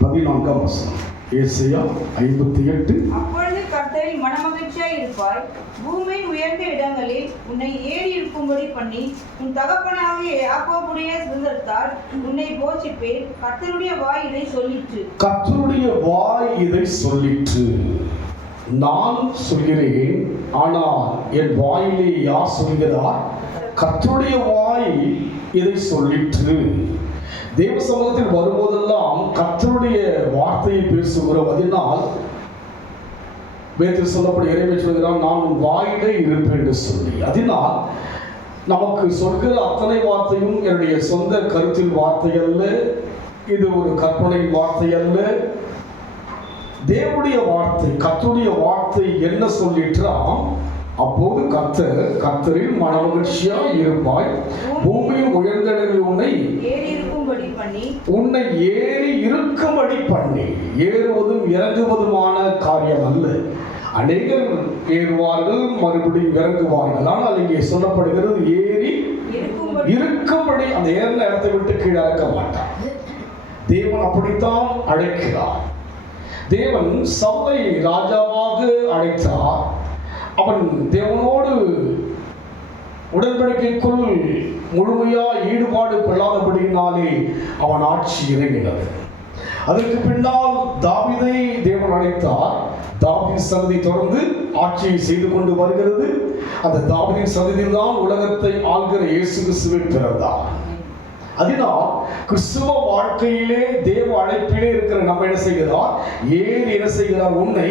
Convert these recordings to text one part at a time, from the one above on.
14ஆம் வசனம். ஏசாயா 58. அப்பொழுது கர்த்தரில் மனமகிழ்ச்சியாய் இருப்பாய், பூமியின் உயர்ந்த இடங்களில் உன்னை ஏறி இருக்கும்படி பண்ணி, உன் தகப்பனாகிய யாக்கோபுடைய சுதந்திரத்தால் உன்னை போஷிப்பேன். கர்த்தருடைய வாய் இதை சொல்லிற்று. கர்த்தருடைய வாய் இதை சொல்லிற்று. நான் சொல்கிறேன், ஆனால் என் வாயிலே யார் சொல்கிறார்? கர்த்தருடைய வாய் இதை சொல்லிற்று. தேவ சமூகத்தில் வரும்போதெல்லாம் கர்த்தருடைய வார்த்தையை பேசுகிறோம். அதனால் வேதத்தில் சொல்லப்படும் இறைமை சொல்கிறான், நான் உன் வாயிலே இருப்பேன் என்று சொல்லி. அதனால் நமக்கு சொல்கிற அத்தனை வார்த்தையும் என்னுடைய சொந்த கருத்தில் வார்த்தை அல்ல, இது ஒரு கற்பனை வார்த்தை அல்ல. தேவனுடைய வார்த்தை, கர்த்தருடைய வார்த்தை என்ன சொல்லிற்றாம்? அப்போது கர்த்தரில் மனமகிழ்ச்சியாய் இருப்பாய், பூமியின் உயர்ந்த இடங்களில் உன்னை ஏறி இருக்கும்படி பண்ணி. ஏறுவதும் இறங்குவதுமான காரியம் அல்ல. அநேகர் ஏறுவார்கள், மறுபடியும் இறங்குவார்கள். ஆனால் இங்கே சொல்லப்படுகிறது ஏறி இருக்கும்படி. அந்த ஏறின இடத்தை விட்டு கீழே இறக்க மாட்டார். தேவன் அப்படித்தான் அழைக்கிறார். தேவன் சவுலை ராஜாவாக அழைத்தார். அவன் தேவனோடு உடன்படிக்கைக்குள் முழுமையாக ஈடுபாடு கொள்ளாதபடியினாலே அவன் ஆட்சி இறங்கினது. அதற்கு பின்னால் தாவீதை தேவன் அழைத்தார். தாவீது சந்ததி தொடர்ந்து ஆட்சியை செய்து கொண்டு வருகிறது. அந்த தாவீதின் சந்ததியில் தான் உலகத்தை ஆள்கிற இயேசு கிறிஸ்துவை பிறந்தார். அதனால் கிறிஸ்துவ வாழ்க்கையிலே தேவ அழைப்பிலே இருக்கிற நம்ம என்ன செய்கிறார்? என்ன செய்கிறார்? உன்னை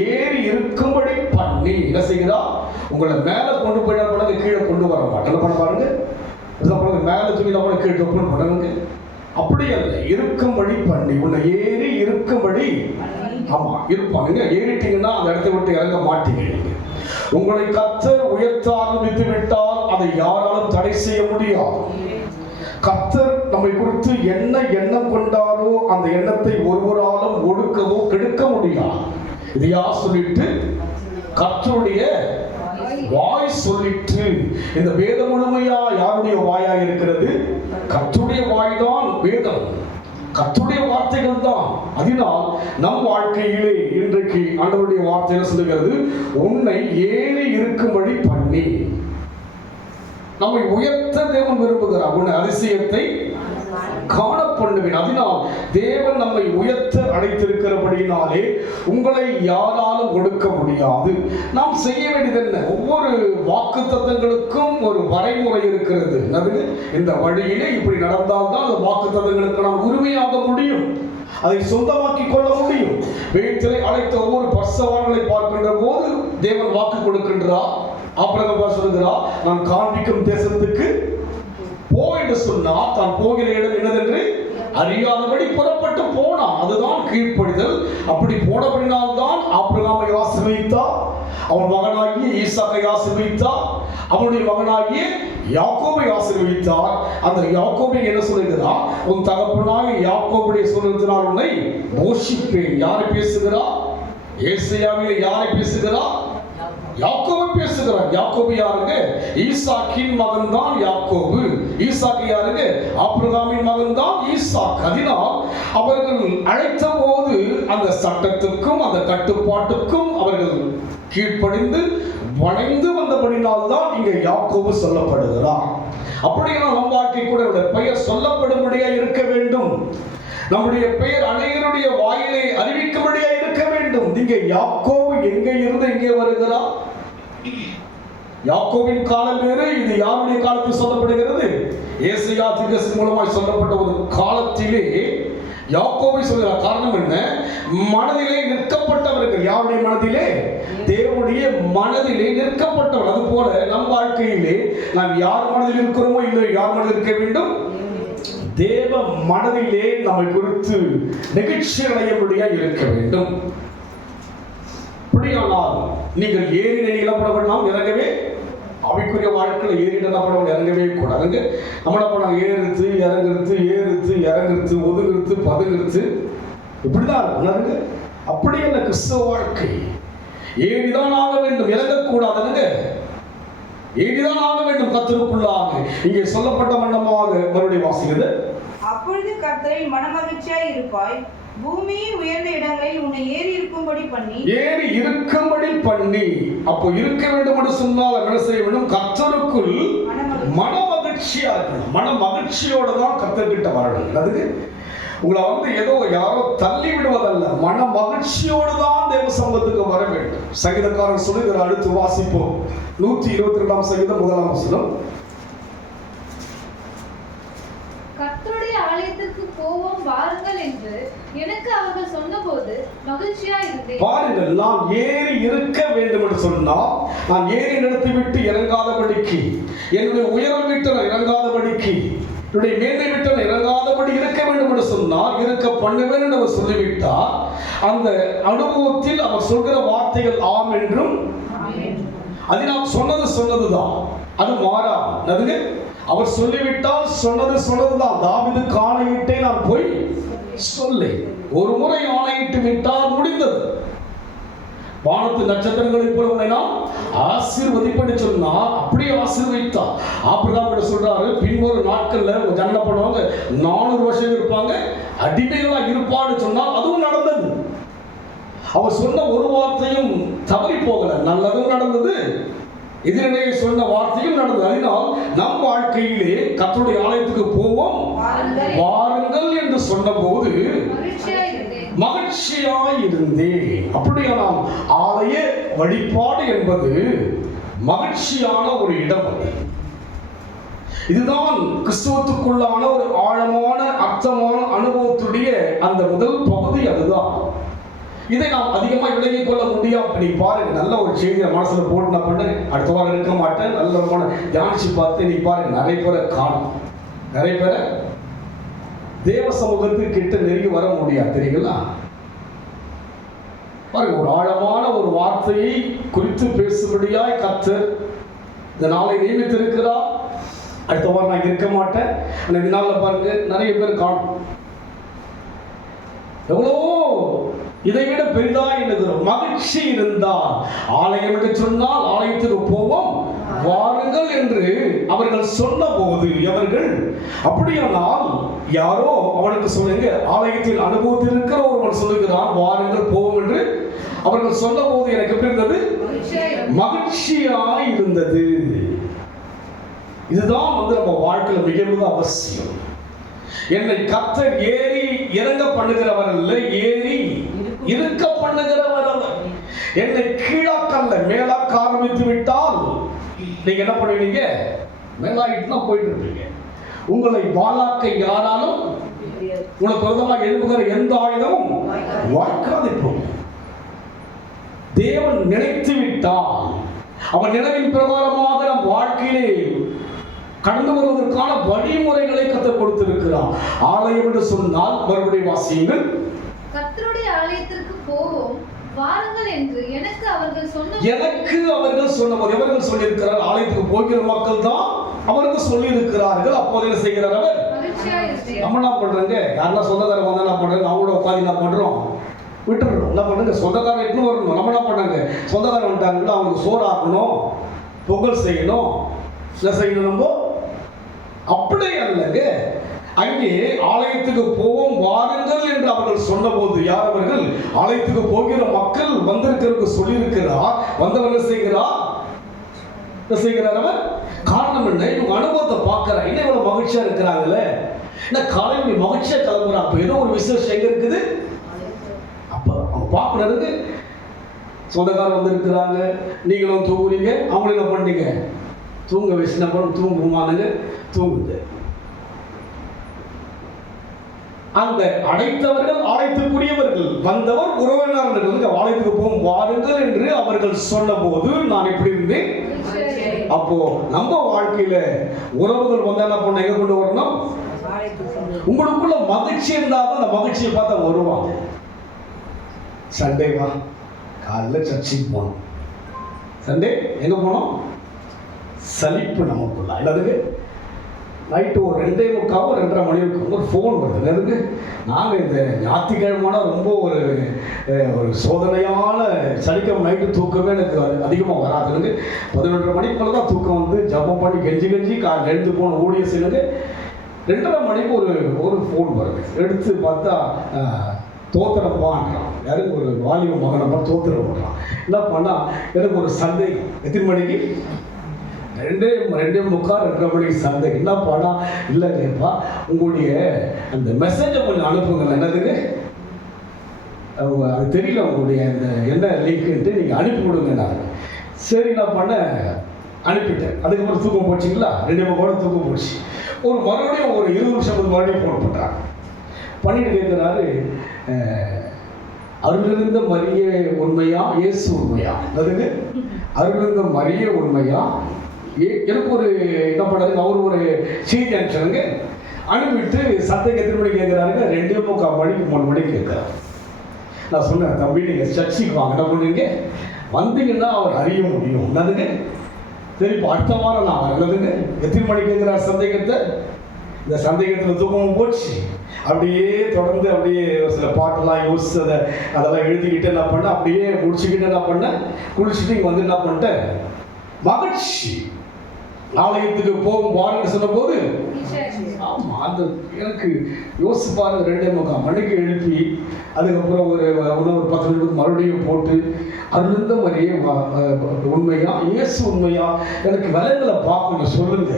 ஏறி இருக்கும்படி பண்ணி என்ன செய்கிறார்? உங்களை மேலே கொண்டு போயிட கீழே கொண்டு வர மாட்டேன். பண்ண பாருங்க, மேலே தூக்கி நம்ம கீழே பண்ணுங்க. அப்படி அல்ல, இருக்கும்படி பண்ணி, உன்னை ஏறி இருக்கும்படி. ஆமா, இருப்பாங்க. ஏறிட்டீங்கன்னா அந்த இடத்தை விட்டு இறங்க மாட்டீங்க. உங்களை கர்த்தர் உயர்த்த ஆரம்பித்து விட்டால் அதை யாராலும் தடை செய்ய முடியாது. கர்த்தர் நம்மை குறித்து என்ன எண்ணம் கொண்டாரோ அந்த எண்ணத்தை ஒருவராலும் ஒடுக்கவோ கெடுக்க முடியாது. இது யார் சொல்லிட்டு? கர்த்தருடைய வாய் சொல்லிட்டு. இந்த வேதம் முழுமையா யாருடைய வாயா இருக்கிறது? கர்த்தருடைய வாய் தான் வேதம், கர்த்தருடைய வார்த்தைகள் தான். அதனால் நம் வாழ்க்கையிலே இன்றைக்கு ஆண்டவருடைய வார்த்தை என்ன சொல்லுகிறது? உன்னை ஏறி இருக்கும்படி பண்ணி. நம்மை உயர்த்த தேவன் விரும்புகிறார். உன் அதிசயத்தை காண பண்ணுவேன். அதனால் தேவன் நம்மை உயர்த்த அழைத்திருக்கிறபடினாலே உங்களை யாராலும் ஒடுக்க முடியாது. நாம் செய்ய வேண்டியது என்ன? ஒவ்வொரு வாக்குத்தத்தங்களுக்கும் ஒரு வரைமுறை இருக்கிறது. இந்த வழியிலே இப்படி நடந்தால்தான் அந்த வாக்குத்தத்தங்களுக்கு நாம் உரிமையாக முடியும், அதை சொந்தமாக்கி கொள்ள முடியும். வேதத்திலே அழைத்த ஒவ்வொரு பரிசுத்தவான்களை பார்க்கின்ற போது தேவன் வாக்கு கொடுக்கின்றார். ஆபிரகாம் சொல்கிறார், நான் காண்பிக்கும் தேசத்துக்கு போ என்று சொன்னார். தான் போகிற இடம் என்னதென்று அறியாதபடி புறப்பட்டு போனான். அதுதான் கீழ்ப்படிதல். அப்படி போனபடினால்தான் ஆபிரகாமை ஆசீர்வதித்தார். அவன் மகனாகிய ஈசாக்கை ஆசீர்வதித்தார். அவனுடைய மகனாகிய யாக்கோபை ஆசீர்வதித்தார். அந்த யாக்கோபை என்ன சொல்லுகிறார்? உன் தகப்பனாகிய யாக்கோபுடைய சொன்னதினால் உன்னை போஷிப்பேன். யாரை பேசுகிறார்? ஏசாயாவிலே யாரை பேசுகிறார்? யாக்கோபு பேசுகிறார். யாக்கோபு யாருங்க? ஈசாக்கின் மகன் தான் யாக்கோபு. ஈசாக்கு யாருங்க? ஆபிரகாமின் மகன் தான் ஈசாக். அதனால் அவர்கள் அழைத்த போது அந்த சட்டத்துக்கும் அந்த கட்டுப்பாட்டுக்கும் அவர்கள் கீழ்ப்படிந்து வளைந்து வந்தபடினால் தான் இங்க யாக்கோபு சொல்லப்படுகிறார். அப்படியான நம் வாழ்க்கை கூட பெயர் சொல்லப்படும்படியா இருக்க வேண்டும். நம்முடைய பெயர் அநேகருடைய வாயிலே அறிவிக்கும்படியா இருக்க வேண்டும். இங்கே யாக்கோபு எங்கே இருந்து எங்கே வருகிறார்? யாக்கோபின் காலம் வேறு. இது யாருடைய காலத்தில் சொல்லப்படுகிறது? ஏசாயா தீர்க்கதரிசி மூலமாய் சொல்லப்பட்ட ஒரு காலத்திலே யாக்கோபை சொல்கிறார். காரணம் என்ன? மனதிலே நிற்கப்பட்டவர்கள். யாருடைய மனதிலே? தேவனுடைய மனதிலே நிற்கப்பட்டவர். அது போல நம் வாழ்க்கையிலே நாம் யார் மனதில் இருக்கிறோமோ இல்லை, யார் மனதில் இருக்க வேண்டும்? தேவ மனதிலே நம்மை குறித்து நெகிழ்ச்சி அடையும்படியா இருக்க வேண்டும். அப்படியானால் நீங்கள் ஏறி இழப்படலாம் இறங்கவே, அவைக்குரிய வாழ்க்கையில் ஏறிடப்படவும் இறங்கவே கூடாதுங்க. நம்மளை போனாங்க ஏறுத்து இறங்குறது, ஏறுத்து இறங்குறது, ஒதுங்குறது, பதுங்குறது, இப்படிதான் இருக்குங்க. அப்படி என்ன கிறிஸ்தவ வாழ்க்கை? ஏறிதான் ஆக வேண்டும், இறங்கக்கூடாதுங்க. ஏறிதான் ஆக வேண்டும் கர்த்தருக்குள்ளாக. இங்கே சொல்லப்பட்ட வண்ணமாக மறுபடியும் வாசிக்கிறது. அப்பொழுது கர்த்தரில் மனமகிழ்ச்சியாய் இருப்பாய். பூமியின் உயர்ந்த இடங்களில் உன்னை ஏறி இருக்கும்படி பண்ணி. அப்போ இருக்க வேண்டும் என்று சொன்னால் என்ன செய்ய வேண்டும்? கர்த்தருக்குள் மனமகிழ்ச்சியா இருக்கணும். மனமகிழ்ச்சியோட தான் கர்த்தர்கிட்ட வரணும். அதுக்கு உங்களை ஏதோ யாரோ தள்ளி விடுவதல்ல, மன மகிழ்ச்சியோடு தான் தேவ சமூகத்துக்கு வர வேண்டும். சங்கீதக்காரன் சொல்லுகிற, அடுத்து வாசிப்போம். 122ஆம் சங்கீதம் 1ஆம் வசனம். கர்த்தருடைய ஆலயத்திற்கு போவோம் வாருங்கள் என்று எனக்கு அவர்கள் சொன்னபோது மகிழ்ச்சியா இருந்தேன். பாருங்கள், நான் ஏறி இருக்க வேண்டும் என்று சொன்னால், நான் ஏறி நிறுத்தி விட்டு இறங்காதபடிக்கு, என்னுடைய உயரம் விட்டு இறங்காதபடிக்கு, என்னுடைய மேன்மை விட்டு இறங்காதபடி இருக்க வேண்டும் என்று சொன்னால் இருக்க பண்ணுவேன் என்று அவர் சொல்லிவிட்டார். அந்த அனுபவத்தில் அவர் சொல்கிற வார்த்தைகள் ஆம் என்றும், அது நாம் சொன்னதுதான், அது மாறாது. அவர் சொல்லிவிட்டால் சொன்னதுதான். தாவீதுக்கு ஆணையிட்டே நான் போய் சொல்லி, ஒரு முறை ஆணையிட்டு விட்டால் முடிந்தது. வானத்து நட்சத்திரங்களை போல உன்னை நான் ஆசீர்வதிப்படி சொன்னார், அப்படியே ஆசீர்வதித்தார். ஆபிரகாம் சொல்றாரு, பின்வரும் நாட்கள்ல ஜனன பண்ணுவாங்க, 400 வருஷம் இருப்பாங்க, அடிமைகளா இருப்பான்னு சொன்னால் அதுவும் நடந்தது. அவர் சொன்ன ஒரு வார்த்தையும் தவறி போகல, நல்லதும் நடந்தது, எதிரே சொன்ன வார்த்தையும் நடந்தது. அதனால் நம் வாழ்க்கையிலே கர்த்தருடைய ஆலயத்துக்கு போவோம் வாருங்கள் என்று சொன்ன போது மகிழ்ச்சியாய் இருந்தேன். அப்படியானால் ஆலய வழிபாடு என்பது மகிழ்ச்சியான ஒரு இடம். இதுதான் கிறிஸ்துவத்துக்குள்ளான ஒரு ஆழமான அர்த்தமான அனுபவத்துடைய அந்த முதல் பகுதி. அதுதான். இதை நாம் அதிகமாக விளங்கிக் கொள்ள முடியும். அப்படி பாருங்க, நல்ல ஒரு செய்தியை மனசுல போட்டு நான் பண்ணேன், அடுத்த வாரம் இருக்க மாட்டேன், நல்ல தியானிச்சு பார்த்து நீ பாருங்க, நிறைய பேரை காணும், நிறைய பேரை தேவ சமூகத்துக்கு கிட்ட நெருங்கி வர முடியாது. தெரியுங்களா? பாருங்க, ஒரு ஆழமான ஒரு வார்த்தையை குறித்து பேசும்படியாய் கர்த்தர் இந்த நாளை நியமித்திருக்கிறார். அடுத்த வாரம் நான் இருக்க மாட்டேன். இந்த நாளில் பாருங்க, நிறைய பேர் காணும். எவ்வளோ இதை விட பெரிதாய் எழுதுகிறோம். மகிழ்ச்சி இருந்தால் ஆலயம் என்று சொன்னால் ஆலயத்துக்கு போவோம் வாருங்கள் என்று அவர்கள் சொன்ன போது, அவர்கள் அப்படியானால் யாரோ அவனுக்கு சொல்லுங்க, ஆலயத்தில் அனுபவத்தில் இருக்கிற ஒருவன் சொல்லுகிறான் வாருங்கள் போவோம் என்று அவர்கள் சொன்ன போது எனக்கு எப்படி இருந்தது? மகிழ்ச்சியாய் இருந்தது. இதுதான் நம்ம வாழ்க்கையில் மிக மிக அவசியம். என்னை கர்த்தர் ஏறி இறங்க பண்ணுகிறவர் அல்ல, ஏறி இருக்க பண்ணுகிறவர் அல்ல. என்னை கீழாக்கல்ல மேலாக்க ஆரம்பித்து விட்டால் நீங்க என்ன பண்ணுவீங்க? மேலாகிட்டு போயிட்டு இருப்பீங்க. உங்களை வாளாக்க யாராலும் உங்களுக்கு விரோதமாக எழுப்புகிற எந்த ஆயுதமும் வாய்க்காது போகும். தேவன் நினைத்து விட்டால் அவன் நினைவின் பிரகாரமாக நம் வாழ்க்கையிலே கடந்து வருவதற்கான வழிமுறைகளை கற்றுக் கொடுத்திருக்கிறார். ஆலயம் என்று சொன்னால் மறுபடியும் வாசியுங்கள். கர்த்தருடைய ஆலயத்திற்கு போவோம் வாருங்கள் என்று எனக்கு அவர்கள் சொன்னபோது எவர்கள் சொல்லியிருக்கிறார்? ஆலயத்துக்கு போகிற மக்கள் தான் அவருக்கு சொல்லி இருக்கிறார்கள். அப்போது என்ன செய்கிறார் அவர்? நம்ம என்ன பண்றாங்க? யாரெல்லாம் சொந்தக்காரங்க வந்தா என்ன பண்றாங்க? அவங்களோட உட்காந்து என்ன பண்றோம்? விட்டுறோம். என்ன பண்ணுங்க? சொந்தக்காரன் எட்டுன்னு வரணும். நம்ம என்ன பண்ணாங்க? சொந்தக்காரன் வந்துட்டாங்கன்னா அவங்களுக்கு சோறு ஆக்கணும், பொங்கல் செய்யணும், என்ன செய்யணும்? நம்ம அப்படி அல்லங்க. அங்கே ஆலயத்துக்கு போவோம் வாருங்கள் என்று அவர்கள் சொன்ன போது, யார் அவர்கள்? ஆலயத்துக்கு போகிற மக்கள் வந்திருக்கிறதுக்கு சொல்லியிருக்கிறார். வந்தவர் என்ன செய்கிறார்? அவர் காரணம் என்ன? இவங்க அனுபவத்தை பார்க்கிறார். என்ன இவ்வளவு மகிழ்ச்சியா இருக்கிறாங்களே, என்ன காலையில் மகிழ்ச்சியா கிளம்புறாங்க. அப்ப ஏதோ ஒரு விசேஷம் எங்க இருக்குது? அப்ப அவங்க பார்க்கறதுக்கு சொந்தக்காரர் வந்திருக்கிறாங்க, நீங்களும் தூங்குறீங்க, அவங்களும் என்ன பண்ணீங்க? தூங்க வச்சு என்ன பண்ண? தூங்குமானுங்க, தூங்குங்க. அந்த அழைத்தவர்கள் ஆலயத்துக்குரியவர்கள், வந்தவர் உறவினர்கள். ஆலயத்துக்கு போகும் வாருங்கள் என்று அவர்கள் சொன்ன போது நான் எப்படி இருந்தேன்? அப்போ நம்ம வாழ்க்கையில உறவுகள் வந்தா என்ன பண்ண? எங்க கொண்டு வரணும்? உங்களுக்குள்ள மகிழ்ச்சி இருந்தாலும் அந்த மகிழ்ச்சியை பார்த்தா வருவாங்க. சண்டே வா, காலைல சர்ச்சுக்கு போனோம். சண்டே எங்க போனோம்? சலிப்பு நமக்குள்ள இல்லதுக்கு. நைட்டு ஒரு 2:45 2:30 மணி இருக்கும், ஒரு ஃபோன் வருது. எனக்கு நாங்கள் இந்த ஞாயிற்றுக்கிழமான ரொம்ப ஒரு சோதனையான சனிக்கிழமை நைட்டு தூக்கமே எனக்கு அதிகமாக வராது. 11:30 மணிக்கு மேலே தான் தூக்கம் வந்து ஜபம் பண்ணி கெஞ்சி காலையில் எழுந்து போன ஊழிய செய்யுங்க. 2:30 மணிக்கு ஒரு ஃபோன் வருது. எடுத்து பார்த்தா தோத்திரப்பான்றான். யாருக்கு ஒரு வாலிப மகனை தோத்திரம் பண்ணுறான். என்ன பண்ணா, எனக்கு ஒரு சந்தேகம். எத்தனை மணிக்கு? 2:45 2:30 சந்தேகம். என்ன பண்ணா, இல்லைங்கப்பா உங்களுடைய அந்த மெசேஜை கொஞ்சம் அனுப்புங்க. என்னதுங்க அது தெரியல, உங்களுடைய அந்த என்ன லிங்க்ன்ட்டு நீங்கள் அனுப்பி விடுங்க. நான் சரி நான் பண்ண அனுப்பிட்டேன். அதுக்கப்புறம் தூக்கம் போச்சுங்களா, 2:30 தூக்கம் போச்சு. மறுபடியும் ஒரு 20 நிமிஷம் மறுபடியும் ஃபோன் பண்ணுறாங்க. பண்ணிட்டு கேட்குறாரு, அருளிருந்த மரிய உண்மையா இயேசு உண்மையா? அதுக்கு அருளிருந்த மரிய உண்மையா? எனக்கு ஒரு என்ன பண்ணுறாரு, அவர் ஒரு செய்தி அனுப்பிச்சாருங்க. அனுப்பிட்டு சந்தைக்கு எத்தனை மணிக்கு கேட்குறாருங்க? 2:45 மணிக்கு 3 மணிக்கு கேட்குறாரு. நான் சொன்னேன், தம்பி நீங்கள் சர்ச்சைக்கு வாங்க, என்ன பண்ணுவீங்க, வந்தீங்கன்னா அவர் அறிய முடியும். என்னதுங்க சரி, இப்போ அடுத்த வாரம் நான் வரதுங்க. எத்தனை மணிக்கு கேட்குறாரு சந்தேகத்தை? இந்த சந்தேகத்தில் தூக்கமும் போச்சு. அப்படியே தொடர்ந்து அப்படியே சில பாட்டெல்லாம் யோசிச்சு அதெல்லாம் எழுதிக்கிட்டு என்ன பண்ண, அப்படியே முடிச்சுக்கிட்டு என்ன பண்ணேன், குளிச்சுட்டு இங்கே வந்து என்ன பண்ணிட்டேன், மகிழ்ச்சி. ஆலயத்துக்கு போகும் வாரன்னு சொன்ன போது ஆமாம், அந்த எனக்கு யோசிச்சு பாருங்க, 2:45 மணிக்கு எழுப்பி அதுக்கப்புறம் ஒரு 10 நிமிடம் மறுபடியும் போட்டு அருளிருந்த மாதிரியே உண்மையா இயேசு உண்மையா எனக்கு விலங்குகளை பார்க்கணும் சொல்லுங்க.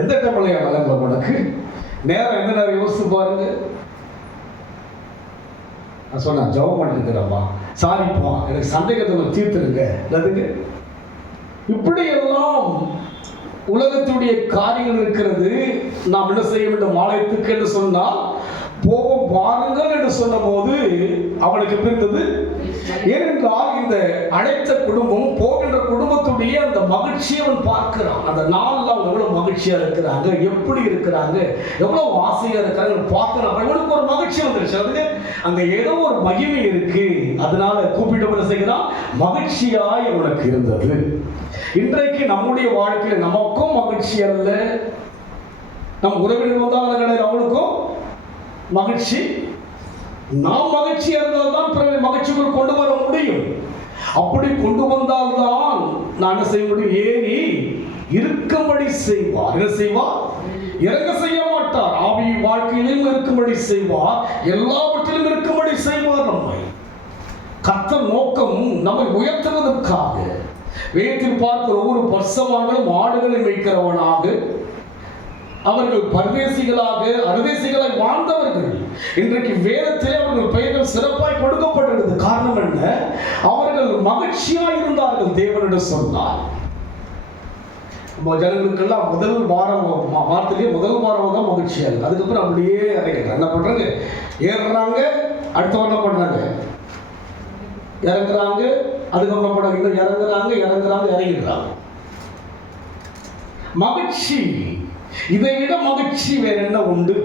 எந்த டைம்லையா விலங்குல உனக்கு நேரம் எந்த நேரம் யோசிச்சு பாருங்க. நான் சொன்னேன், ஜெபம் பண்ணிருக்கிறேம்மா, சாரிப்பா எனக்கு சந்தேகத்தை தீர்த்துருங்க. அதுக்கு இப்படியெல்லாம் உலகத்துடைய காரியங்கள் இருக்கிறது. நாம் என்ன செய்ய வேண்டும் ஆலயத்துக்கு என்று சொன்னால் போவோம் வாருங்கள் என்று சொன்ன போது அவனுக்கு இருந்தது. ஏனென்றால் இந்த அழைத்த குடும்பம் போகின்ற குடும்பத்துடைய அந்த மகிழ்ச்சியை அவன் பார்க்கிறான். அந்த நாளில் அவங்க எவ்வளவு மகிழ்ச்சியா இருக்கிறாங்க, எப்படி இருக்கிறாங்க, எவ்வளவு ஆசையா இருக்காங்க பார்க்கிறான். அவனுக்கு ஒரு மகிழ்ச்சி வந்துருச்சு. அதுக்கு அங்க ஏதோ ஒரு மகிமை இருக்கு. அதனால கூப்பிட்டு செய்கிறான், மகிழ்ச்சியாய் அவனுக்கு இருந்தது. இன்றைக்கு நம்முடைய வாழ்க்கையில் நமக்கும் மகிழ்ச்சி அல்ல, நம் உறவினர் வந்தால் கிடையாது அவனுக்கும் மகிழ்ச்சி. நாம் மகிழ்ச்சியா இருந்தால்தான் பிறகு மகிழ்ச்சிக்குள் கொண்டு வர முடியும். அப்படி கொண்டு வந்தால்தான் நான் என்ன செய்ய முடியும், ஏறி இருக்கும்படி செய்வார். என்ன செய்வார்? இறங்க செய்ய மாட்டார். ஆவி வாழ்க்கையிலும் இருக்கும்படி செய்வார், எல்லாவற்றிலும் இருக்கும்படி செய்வார். நம்மை கர்த்தர் நோக்கம் நம்மை உயர்த்துவதற்காக. வேதத்தில் பார்க்கிற ஒவ்வொரு பரிசுத்தவான்களும் ஆடுகளை மேய்க்கிறவனாக, அவர்கள் பரதேசிகளாக அருதேசிகளாய் வாழ்ந்தவர்கள். இன்றைக்கு வேதத்திலே அவர்கள் பெயர்கள் சிறப்பாய் கொடுக்கப்பட்டிருந்தது. காரணம் என்ன? அவர்கள் மகிழ்ச்சியாய் இருந்தார்கள். தேவனிடம் சொன்னார், ஜனங்களுக்கெல்லாம் முதல் வாரத்திலேயே முதல் வாரம் தான் மகிழ்ச்சியா இருக்கு. அதுக்கப்புறம் அப்படியே இறங்கிறாங்க. என்ன பண்றாங்க? ஏறுறாங்க, அடுத்த வாரம் என்ன பண்றாங்க? இறங்குறாங்க, அதுக்கப்புறம் பண்றாங்க, இறங்குறாங்க இறங்கிடுறாங்க. மகிழ்ச்சி, இதை விட மகிழ்ச்சி வேற என்ன உண்டு?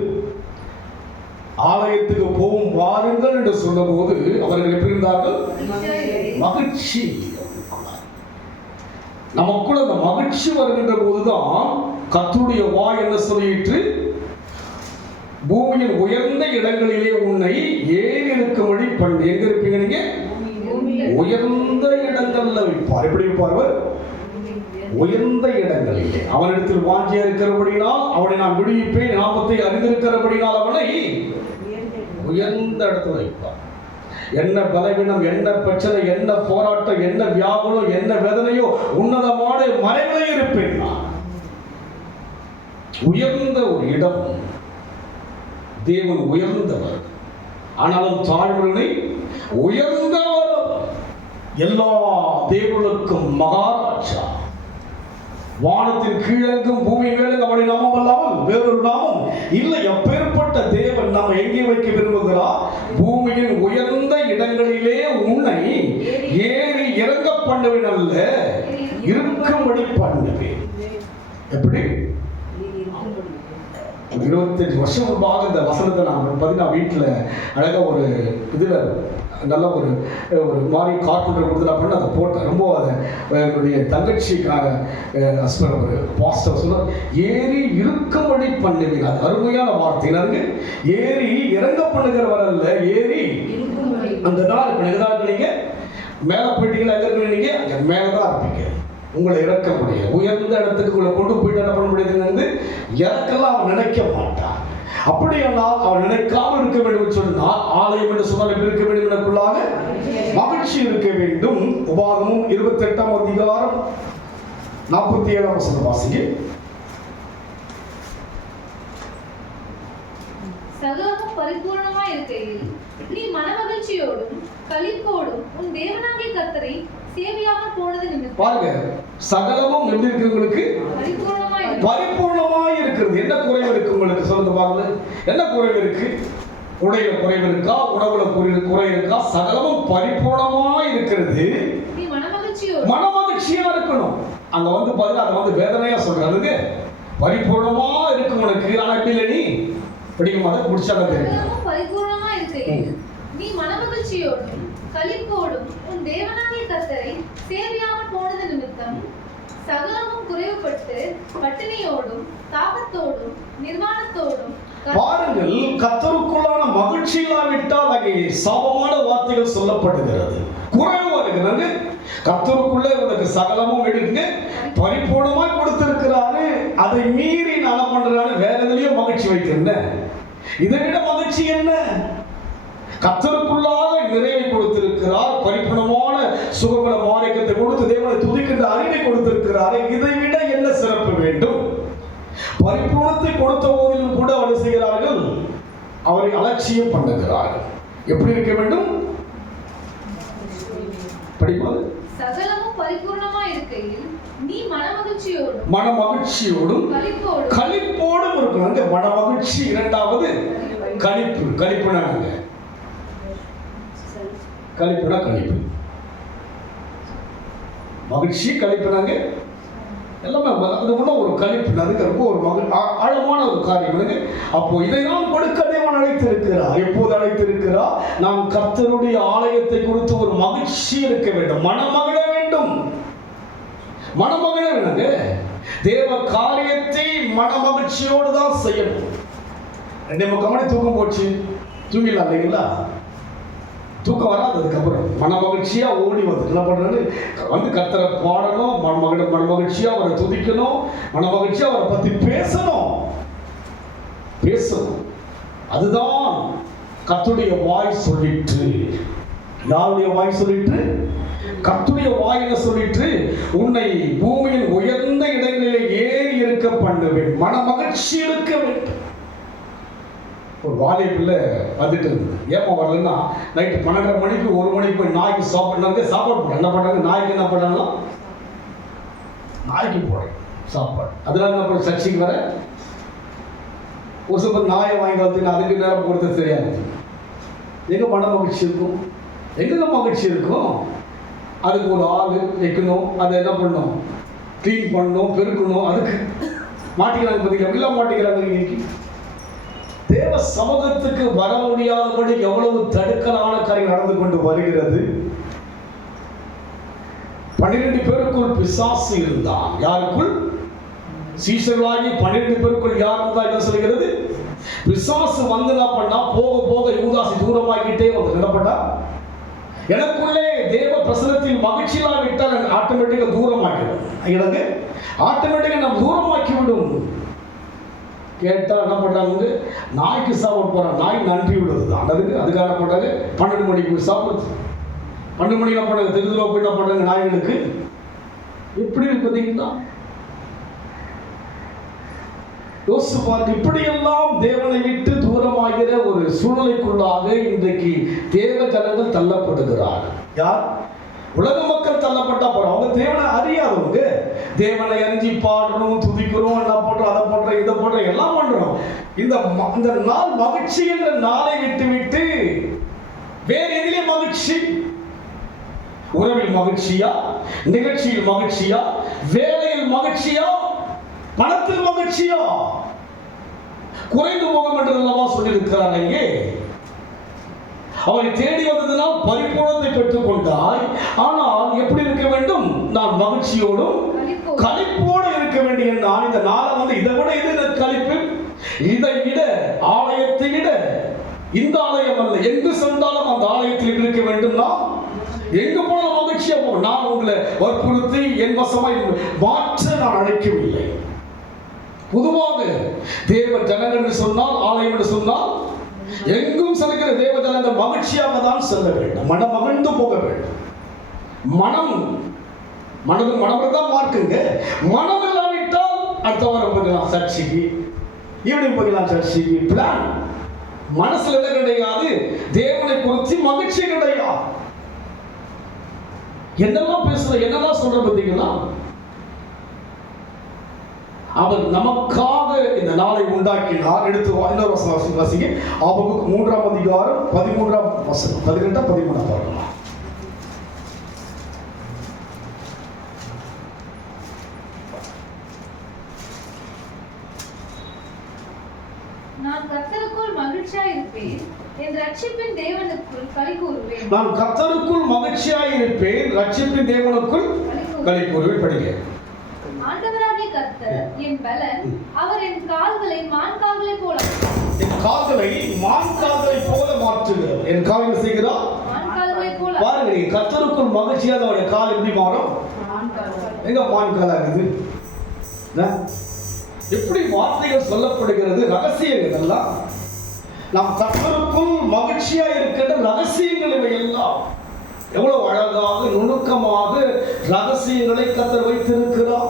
ஆலயத்துக்கு போகும் வாருங்கள் என்று சொன்ன போது அவர்கள் எப்படி இருந்தார்கள்? மகிழ்ச்சி. நமக்குள்ள அந்த மகிழ்ச்சி வருகின்ற போதுதான் கர்த்தருடைய வாய் என்ன சொல்லிட்டு, பூமியின் உயர்ந்த இடங்களிலே உன்னை ஏறி இருக்கும்படி பண்ணு. எங்க இருப்பீங்க நீங்க? உயர்ந்த இடங்கள்ல வைப்பார். எப்படி வைப்பார்? உயர்ந்த இடங்களிலே. அவனிடத்தில் வாஞ்சியா இருக்கிறபடினால் அவனை நான் விடுவிப்பேன், நாமத்தை அறிந்திருக்கிறபடினால் அவனை உயர்ந்த இடத்துல வைப்பார். என்ன பலவீனம், என்ன பிரச்சனை, என்ன போராட்டம், என்ன வியாபனம், என்ன வேதனையோ உன்னதமான மறைவிலே இருப்பேன் நான். உயர்ந்த ஒரு இடம். தேவன் உயர்ந்தவர், ஆனாலும் தாழ்வுகளை உயர்ந்தவர். எல்லா தேவனுக்கும் மகாராஜா. வானத்தின் கீழெங்கும் பூமி மேலும் அவருடைய நாமம் அல்லாமல் வேறொரு நாமம் இல்லை. எப்பேற்பட்ட தேவன் நம்ம எங்கே வைக்க விரும்புகிறார்? பூமியின் உயர்ந்த இடங்களிலே உன்னை ஏறி இறங்க பண்ணுவேன் அல்ல, இருக்கும்படி பண்ணுவேன். எப்படி? 25 வருஷம் முன்பாக இந்த வசனத்தை நான் பார்த்தீங்கன்னா வீட்டில் அழகாக ஒரு இதில் நல்ல ஒரு மாதிரி கார்பெண்டர் கொடுத்து நான் பண்ண அதை போட்டேன். ரொம்ப அதை என்னுடைய தங்கச்சிக்காக ஹஸ்பண்ட் ஒரு பாஸ்டர் சொல்ல, ஏறி இருக்கும்படி பண்ணுவீங்க. அது அருமையான வார்த்தை. எனக்கு ஏறி இறங்க பண்ணுகிறவர் அல்ல, ஏறி அந்த நாள் இப்போ எதாக இருக்கிறீங்க, மேலே போயிட்டீங்களா? எங்கே இருக்கிறீங்க? அங்கே மேலே தான் இருப்பீங்க. உங்களை இறக்க முடியும். உயர்ந்த இடத்துக்கு உங்களை கொண்டு போயிட்டு என்ன பண்ண முடியுதுன்னு இறக்கெல்லாம் அவன் நினைக்க மாட்டான். அப்படியானால் அவன் நினைக்காமல் இருக்க வேண்டும் சொன்னால் ஆலயம் என்று சொன்னால் எப்படி இருக்க வேண்டும்? எனக்குள்ளாக மகிழ்ச்சி இருக்க வேண்டும். உபாகமும் 28ஆம் அதிகாரம் 47ஆம் வசனம் வாசிங்க. சகலமும் பரிபூர்ணமாய் இருக்கையில் நீ மனமகிழ்ச்சியோடும் களிப்போடும் உன் தேவனாகிய கர்த்தரை சேவியாமல் போனது நிமித்தம். பாருங்க, சகலமும் எப்படி இருக்கு? உங்களுக்கு பரிபூர்ணமாய் இருக்கிறது. என்ன குறைவு இருக்கு உங்களுக்கு? சொல்லுங்க பாருங்க, என்ன குறைவு இருக்கு? உடையில குறைவு இருக்கா? உணவுல குறை இருக்கா? சகலமும் பரிபூர்ணமாய் இருக்கிறது. மனமகிழ்ச்சியா இருக்கணும். அங்க பாருங்க, அதை வேதனையா சொல்றாங்க. பரிபூர்ணமா இருக்கு உனக்கு, ஆனா எப்படி இல்லை? நீ படிக்க மாட்டேன், முடிச்சாதான் தெரியும். பரிபூர்ணமா இருக்கையில் நீ மனமகிழ்ச்சியோடும் களிப்போடும் உன் தேவனாகிய கர்த்தரை சேவியாமல் போனது நிமித்தம் சகலமும் குறைவுபட்டு பட்டினியோடும் தாகத்தோடும் நிர்வாணத்தோடும். பாருங்கள், கர்த்தருக்குள்ளான மகிழ்ச்சி இல்லாவிட்டால் அங்கே சாபமான வார்த்தைகள் சொல்லப்படுகிறது. குறைவு வருகிறது. கர்த்தருக்குள்ளே உனக்கு சகலமும் எடுங்க பரிபூர்ணமாய் கொடுத்திருக்கிறாரு. அதை மீறி நான் பண்றாரு, வேற எதுலயும் மகிழ்ச்சி வைக்கிறேன். இதை விட மகிழ்ச்சி என்ன? கர்த்தருக்குள்ளாக நிறைவை கொடுத்திருக்கிறார். பரிபூர்ணமான சுகபல மாணிக்கத்தை கொடுத்து தேவனை துதிக்கின்ற அறிவை கொடுத்திருக்கிறார். இதை விட என்ன சிறப்பு வேண்டும்? பரிபூர்ணத்தை கொடுத்த போதிலும் கூட அவர் செய்கிறார்கள், அவரை அலட்சியம் பண்ணுகிறார்கள். எப்படி இருக்க வேண்டும்? படிப்பது சகலமும் பரிபூர்ணமாய் இருக்கையில் நீ மனமகிழ்ச்சியோடும் களிப்போடும் இருக்கணும். அந்த மனமகிழ்ச்சி இரண்டாவது களிப்பு. களிப்புனா களிப்பு, மகிழ்ச்சி, களிப்புனாங்க எல்லாமே. அது ஒரு களிப்பு, அதுக்கு ரொம்ப ஒரு ஆழமான ஒரு காரியம். அப்போ இதை நாம் கொடுக்க தேவன் அழைத்திருக்கிறார். எப்போது அழைத்திருக்கிறார்? நாம் கர்த்தருடைய ஆலயத்தை குறித்து ஒரு மகிழ்ச்சி இருக்க வேண்டும், மனமகிழ வேண்டும். மனமகிழ வேணுங்க. தேவ காரியத்தை மனமகிழ்ச்சியோடு தான் செய்யணும். 2 மணி தூக்கம் போச்சு, தூங்கிடலாம் இல்லைங்களா? தூக்கம் வராது. அதுக்கப்புறம் மனமகிழ்ச்சியா ஓடி என்ன பண்றது? கர்த்தரை பாடணும், மனமகிழ்ச்சியா அவரை துதிக்கணும், மனமகிழ்ச்சியா அவரை பத்தி பேசணும். அதுதான் கர்த்தருடைய வாய் சொல்லிற்று. யாருடைய வாய் சொல்லிற்று? கர்த்தருடைய வாய் என்ன சொல்லிற்று? உன்னை பூமியின் உயர்ந்த இடங்களிலே ஏறி இருக்க பண்ணுவேன், மனமகிழ்ச்சி இருக்க வேண்டும். ஒரு வாலிய பிள்ளை வந்துட்டு இருந்தது. ஏமா வரலன்னா நைட்டு 12:30 மணிக்கு 1 மணிக்கு போய் நாய்க்கு சாப்பிட்றாங்க. சாப்பாடு போட என்ன பண்ணுறாங்க? நாய்க்கு என்ன பண்ணுறாங்கன்னா நாய்க்கு போட சாப்பாடு. அதனால என்ன பண்ண சர்ச்சைக்கு வர ஒரு சில நாயை வாங்கி வந்து அதுக்கு நேரம் பொறுத்து தெரியாது. எங்கே மன மகிழ்ச்சி இருக்கும்? எங்கே மகிழ்ச்சி இருக்கும்? அதுக்கு ஒரு ஆள் வைக்கணும், அதை என்ன பண்ணணும்? க்ளீன் பண்ணணும், பெருக்கணும். அதுக்கு மாட்டிக்கிறாங்க. பார்த்தீங்களா? இல்லை மாட்டிக்கிறாங்க. இன்னைக்கு தேவ சமூகத்துக்கு வர முடியாதபடி எவ்வளவு தடுக்கலான காரியம் நடந்து கொண்டு வருகிறது. 12 பேருக்குள் பிசாசு இருந்தான். யாருக்குள்? சீஷர்களாகி 12 பேருக்குள் யார் இருந்தா? என்ன சொல்கிறது? பிசாசு வந்து என்ன பண்ணா, போக போக யூதாசி தூரமாகிட்டே வந்து என்னப்பட்டா, எனக்குள்ளே தேவ பிரசனத்தில் மகிழ்ச்சி இல்லாவிட்டால் ஆட்டோமேட்டிக்கா தூரமாக்கிடும். எனக்கு ஆட்டோமேட்டிக்கா நம்ம தூரமாக்கி விடும். கேட்டால் என்ன பண்ணுறாங்க? நாய்க்கு சாப்பிட போகிறாங்க. நாய் நன்றி விடுறது தான் அதுக்காக என்ன பண்ணுறாங்க? 12 மணிக்கு போய் சாப்பிடுறது. 12 மணிக்கு என்ன பண்ணுறாங்க? தெருவில் போய் என்ன பண்ணுறாங்க? நாய்களுக்கு எப்படி இருக்கு பார்த்தீங்கன்னா? யோசிச்சு பாருங்க. இப்படியெல்லாம் தேவனை விட்டு தூரமாகிற ஒரு சூழ்நிலைக்குள்ளாக இன்றைக்கு தேவ ஜனங்கள் தள்ளப்படுகிறார். யார்? உலக மக்கள் தள்ளப்பட்டா போறோம். அவங்க தேவனை அறியாதவங்க. தேவனை அறிஞ்சி பாடுறோம், துதிக்கிறோம், என்ன பண்றோம், அதை பண்றோம், இதை பண்றோம், எல்லாம் பண்றோம். இந்த நாள் மகிழ்ச்சி என்ற நாளை விட்டு விட்டு வேற எதிலே மகிழ்ச்சி? உறவில் மகிழ்ச்சியா? நிகழ்ச்சியில் மகிழ்ச்சியா? வேலையில் மகிழ்ச்சியா? பணத்தில் மகிழ்ச்சியா? குறைந்து போகும் என்று அல்லவா சொல்லியிருக்கிறார். இங்கே அவனை தேடி வந்ததினால் பரிபூர்ணத்தை பெற்றுக் கொண்டாய். ஆனால் எப்படி இருக்க வேண்டும்? நான் மகிழ்ச்சியோடும் களிப்போடு இருக்க வேண்டிய நான் இந்த நாளை இதை விட இது களிப்பு, இதை விட ஆலயத்தை விட இந்த ஆலயம் அல்ல, எங்கு சென்றாலும் அந்த ஆலயத்தில் இருக்க வேண்டும். நாம் எங்கு போனாலும் மகிழ்ச்சியா போகணும். நான் உங்களை வற்புறுத்தி என் வசமாய் மாற்ற நான் அழைக்கவில்லை. பொதுவாக தேவ ஜனங்கள் என்று சொன்னால், ஆலயம் என்று சொன்னால், எங்கும் செல்கிற தேவ ஜனங்கள் மகிழ்ச்சியாக தான் செல்ல வேண்டும், மனம் மகிழ்ந்து போக வேண்டும். மனம் தான் மார்க்குங்க. மனம் இல்லாவிட்டால் அடுத்த வாரம் போகலாம் சர்ச்சைக்கு, ஈவினிங் போகலாம் சர்ச்சைக்கு. பிளான் மனசுல என்ன கிடையாது, தேவனை குறித்து மகிழ்ச்சி கிடையாது. என்னெல்லாம் பேசுற, என்னெல்லாம் சொல்ற பார்த்தீங்களா? அவர் நமக்காக இந்த நாளை உண்டாக்கினார். எடுத்து இன்னொரு வசனம் வாசிங்க. ஆபகுக் 3ஆம் அதிகாரம் 13ஆம் வசனம், 18 13 பாருங்க. நான் கர்த்தருக்குள் மகிழ்ச்சியாய் இருப்பேன், என் ரட்சிப்பின் தேவனுக்குள் களி கூறுவேன். நான் கர்த்தருக்குள் மகிழ்ச்சியாய் இருப்பேன், ரட்சிப்பின் தேவனுக்குள் களி கூறுவேன். படிங்க. ஆண்டவராகிய கர்த்தர் என் பலன், அவர் என் கால்களை மான் கால்களை போல, என் கால்களை மான் கால்களை போல மாற்றுகிறார். என் கால் என்ன செய்கிறார்? மான் கால்களை போல. பாருங்க, நீங்க கர்த்தருக்குள் மகிழ்ச்சியா அவருடைய கால் எப்படி மாறும்? எங்க மான் காலா இருக்குது? எப்படி வார்த்தைகள் சொல்லப்படுகிறது, ரகசியங்கள் எல்லாம். நாம் கர்த்தருக்குள் மகிழ்ச்சியா இருக்கின்ற ரகசியங்கள் இவை எல்லாம். எவ்வளவு அழகாக நுணுக்கமாக ரகசியங்களை கர்த்தர் வைத்திருக்கிறார்.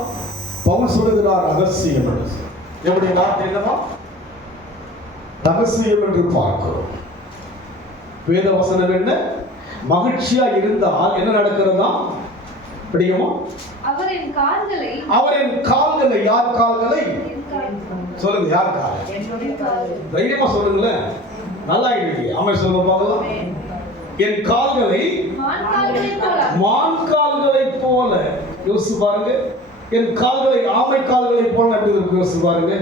பவுல் சொல்லுகிறார் ரகசியம். எப்படி வார்த்தை என்னவா? ரகசியம் என்று பார்க்கிறோம். வேத வசனம் என்ன? மகிழ்ச்சியா இருந்தால் என்ன நடக்கிறதா? படியுமா? அவர் என் கால்களை, யார் கால்களை சொல்லுங்க, யார் கால்? தைரியமா சொல்லுங்களேன், நல்லா இருக்கு. அவன் சொல்ல பார்க்கலாம். என் கால்களை மான் கால்களை போல. யோசிச்சு பாருங்க. என் கால்களை ஆமை கால்களை போல நட்டு யோசிச்சு பாருங்க.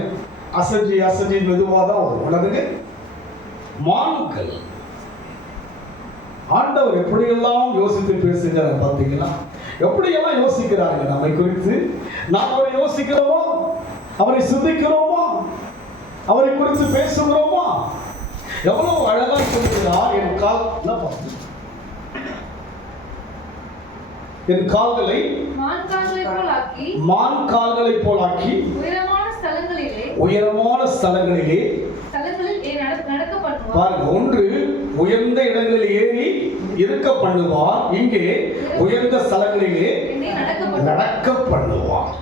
அசஞ்சி மெதுவாதான் வரும். உணருங்க. மான்கள். ஆண்டவர் எப்படியெல்லாம் யோசித்து பேசுகிறார் பார்த்தீங்களா? எப்படியெல்லாம் யோசிக்கிறார்கள் நம்மை குறித்து. நாம் அவரை யோசிக்கிறோமா? அவரை சிந்திக்கிறோமா? அவரை குறித்து பேசுகிறோமா? எவ்வளவு அழகா சொல்கிறார். என் கால்களை மான் கால்களை போலாக்கி உயரமான ஸ்தலங்களிலே பாருங்க. ஒன்று உயர்ந்த இடங்களில் ஏறி இருக்க பண்ணுவார், இங்கே உயர்ந்த ஸ்தலங்களிலே நடக்க பண்ணுவார்.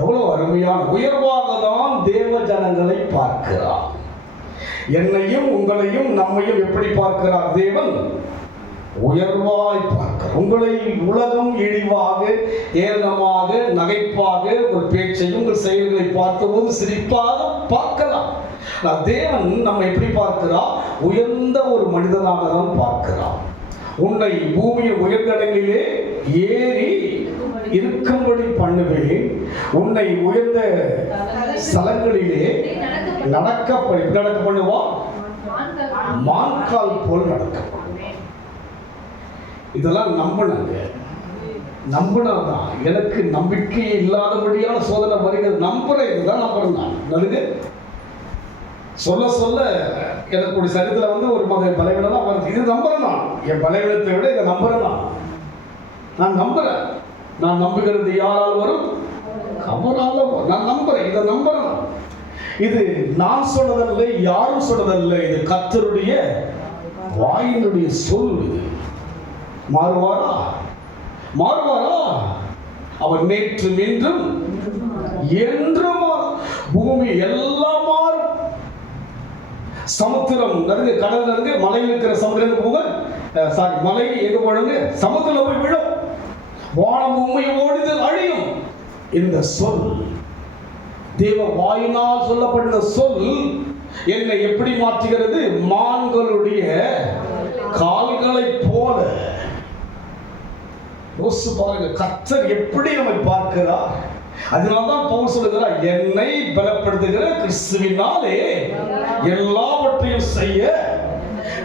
எவ்வளவு அருமையான உயர்வாக தான் தேவ ஜனங்களை பார்க்கிறார். என்னையும் உங்களையும் நம்மையும் எப்படி பார்க்கிறார் தேவன்? உயர்வாய் பார்க்கிறார். உங்களை உலகம் இழிவாக, ஏளனமாக, நகைப்பாக ஒரு பேச்சையும் உங்கள் செயல்களை பார்த்தபோது சிரிப்பாக பார்க்கலாம். தேவன் நம்ம எப்படி பார்க்கிறார்? உயர்ந்த ஒரு மனிதனாக தான் பார்க்கிறார். உன்னை பூமியின் உயர்ந்த இடங்களிலே ஏறி இருக்கும்படி பண்ணுவேன், உன்னை உயர்ந்த ஸ்தலங்களிலே நடக்க பண்ணுவா, மான்கால் போல் நடக்க. இதெல்லாம் நம்பினதான். எனக்கு நம்பிக்கை இல்லாதபடியான சோதனை வருகிறது. நம்புறேன், இதுதான் நம்புறேன். நான் நடுங்க சொல்ல சொல்ல எனக்கு ஒரு சரீரத்தில் வந்து ஒரு மத பலவீனம் தான் வருது. இது நம்புறேன். நான் என் பலவீனத்தை விட இதை நம்புறேன். நான் நம்புறேன். நான் நம்புகிறது யாரால் வரும்? அவரால். நான் நம்புறேன், இதை நம்புறேன். இது நான் சொன்னதல்ல, யாரும் சொன்னதல்ல. இது கர்த்தருடைய வாயினுடைய சொல். இது மாறுவாரா? அவர் நேற்று இன்றும் என்றும். பூமி எல்லாம் மாறும். சமுத்திரம் நடுங்க, கடல் நடுங்க, மலையில் இருக்கிற சமுத்திரம் போக மலை எங்க போடுங்க, சமுத்திரம் போய் விழும். வானம் பூமி ஓடிது அழியும். இந்த சொல் தேவ வாயினால் சொல்லப்பட்ட சொல் என்னை எப்படி மாற்றுகிறது? மான்களுடைய கால்களை போல. யோசிச்சு பாருங்க, கர்த்தர் எப்படி நம்மை பார்க்கிறார். அதனால்தான் பவுல் சொல்லுகிறார், என்னை பலப்படுத்துகிற கிறிஸ்துவினாலே எல்லாவற்றையும் செய்ய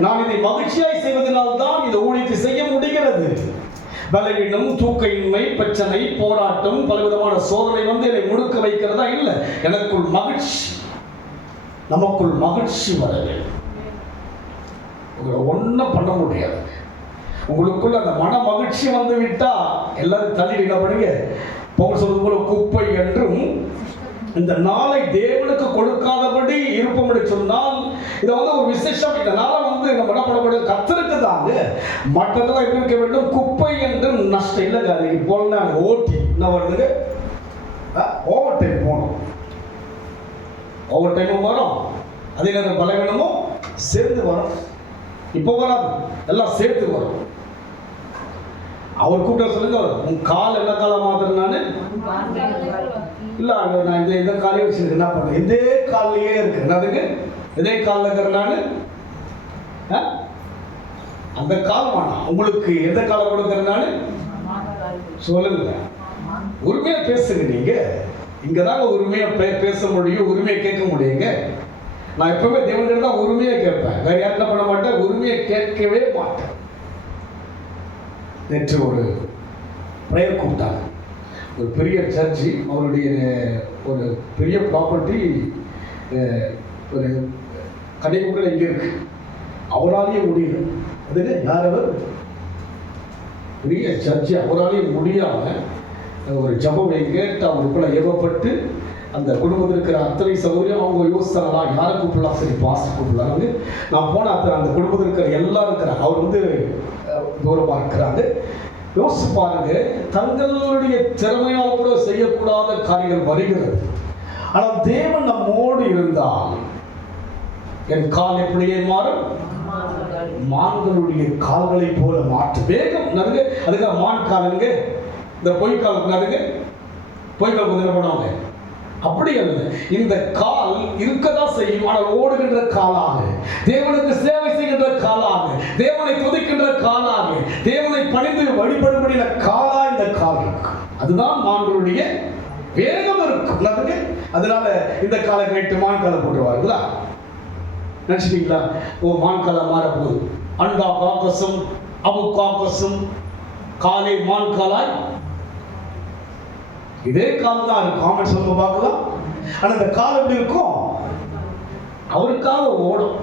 நான் இதை மகிழ்ச்சியாய் செய்வதனால் தான் இந்த ஊழியத்தை செய்ய முடிகிறது. பலவீனம், தூக்கையின்மை, பிரச்சனை, போராட்டம், பலவிதமான சோதனை வந்து என்னை முழுக்க வைக்கிறதா இல்லை. எனக்குள் மகிழ்ச்சி, நமக்குள் மகிழ்ச்சி வர வேண்டும். ஒன்றும் பண்ண முடியாது. உங்களுக்குள்ள அந்த மன மகிழ்ச்சி வந்து விட்டா எல்லாரும் தள்ளி என்ன பண்ணுங்க, பவுல் சொல்றது போல குப்பை என்றும் இந்த நாளை தேவனுக்கு கொடுக்காதபடி இருப்போம் என்று சொன்னால் இதை வந்து ஒரு விசேஷம். இந்த நாளை வந்து நம்ம என்ன பண்ணக்கூடாது, கர்த்தருக்கு தாங்க. மற்றதெல்லாம் எப்படி இருக்க வேண்டும், குப்பை என்று நஷ்டம் இல்லைங்க. அது போல ஓட்டி என்ன வருதுங்க, ஓவர் டைம் போகணும், ஓவர் டைமும் வரும், அதே நேரம் பலவீனமும் சேர்ந்து வரும். இப்போ வராது, எல்லாம் சேர்த்து வரும். அவர் கூட்ட சொல்லுங்க, உன் கால் என்ன காலம் மாத்திரம் நான் இல்லை, நான் இந்த காலையே வச்சுருக்கேன், என்ன பண்ணேன், இதே காலையே இருக்கு, என்னதுங்க இதே காலில் இருக்கிறேன் நான். அந்த கால் வேணாம், உங்களுக்கு எந்த காலம் கொடுக்குறேன் நான் சொல்லுங்க. உரிமையா பேசுங்க. நீங்க இங்கதாங்க உரிமையா பேச முடியும், உரிமையை கேட்க முடியுங்க. நான் எப்பவுமே தேவன்கிட்ட தான் உரிமையை கேட்பேன், வேற யாரும் என்ன பண்ண மாட்டேன், உரிமையை கேட்கவே மாட்டேன். நேற்று ஒரு ப்ரேயர் கூப்பிட்டாங்க, ஒரு பெரிய சர்ச்சு, அவருடைய ஒரு பெரிய ப்ராப்பர்ட்டி ஒரு கடைக்குள்ள இங்கே இருக்கு, அவராலேயே முடியல. அதுக்கு யார் அவர், பெரிய சர்ச்சு, அவராலேயே முடியாம ஒரு ஜபம் கேட்டு அவருக்குள்ள ஏவப்பட்டு அந்த குடும்பத்தில் இருக்கிற அத்தனை சௌகரியம் அவங்க யோசிச்சாங்களா, யாரை கூப்பிடலாம், சரி பாஸ்டர் கூப்பிடலாம். நான் போன அந்த குடும்பத்தில் இருக்கிற எல்லாரும் இருக்கிறாங்க, அவர் வந்து தூரமாக இருக்கிறாங்க. யோசிச்சு பாருங்க, தங்களுடைய திறமையால் கூட செய்யக்கூடாத காரியங்கள் வருகிறது. ஆனால் தேவன் நம்மோடு இருந்தால் என் கால் எப்படியே மாறும், மான்களுடைய கால்களை போல மாற்று வேகம் நடுங்க. அதுக்காக மான் காலுங்க, இந்த பொய்க்கால் நடுங்க, பொய்க்கால் என்ன பண்ணுவாங்க, அப்படி அல்ல. இந்த கால் இருக்கதான் செய்யும், ஆனால் ஓடுகின்ற காலாக, தேவனுக்கு சேவை செய்கின்ற காலாக, தேவனை துதிக்கின்ற காலாக, தேவனை பணிந்து வழிபடும்படியான காலா இந்த கால் இருக்கு. அதுதான் மான்களுடைய வேகம் இருக்கும். அதனால இந்த காலை கேட்டு மான் காலை போட்டுருவாருங்களா, நினைச்சிட்டீங்களா? ஓ, மான் காலை மாற போகுது, அண்டா காக்கசும் அபு காக்கசும் காலை மான் காலாய் இதே கால் தான் காமெண்ட் சொல்ல பார்க்கலாம். ஆனா இந்த கால் எப்படி இருக்கும், அவருக்காக ஓடும்,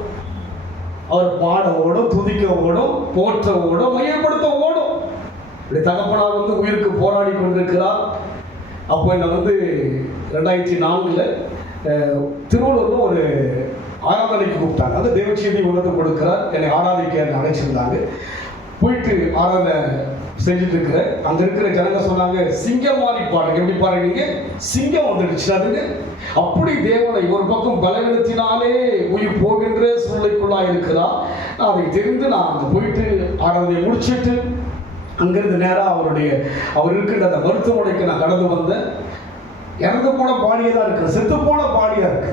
அவர் பாட ஓடும், துதிக்க ஓடும், போற்ற ஓடும், மையப்படுத்த ஓடும். இப்படி தகப்பனார் வந்து உயிருக்கு போராடி கொண்டிருக்கிறார். அப்போ என்னை வந்து 2004 திருவள்ளூர்ல ஒரு ஆராதனைக்கு கூப்பிட்டாங்க. அந்த தேவச்செய்தி உணர்ந்து கொடுக்கிறார், என்னை ஆராதிக்க அழைச்சிருந்தாங்க. போயிட்டு ஆராதனை செஞ்சுட்டு இருக்கிற அங்க இருக்கிற ஜனங்க சொன்னாங்க, சிங்கம் மாதிரி பாருங்க. எப்படி பாருங்க, சிங்கம் வந்துடுச்சு. அதுங்க அப்படி தேவனை ஒரு பக்கம் பலவீனத்தினாலே உயிர் போகின்ற சூழ்நிலைக்குள்ளா இருக்கிறார். அதை தெரிந்து நான் அங்கே போயிட்டு ஆராதனை முடிச்சுட்டு அங்கிருந்து நேராக அவர் இருக்கின்ற அந்த மருத்துவமனைக்கு நான் கடந்து வந்தேன். இறந்து போன பாடியே தான் இருக்கு, செத்து போன பாடியா இருக்கு,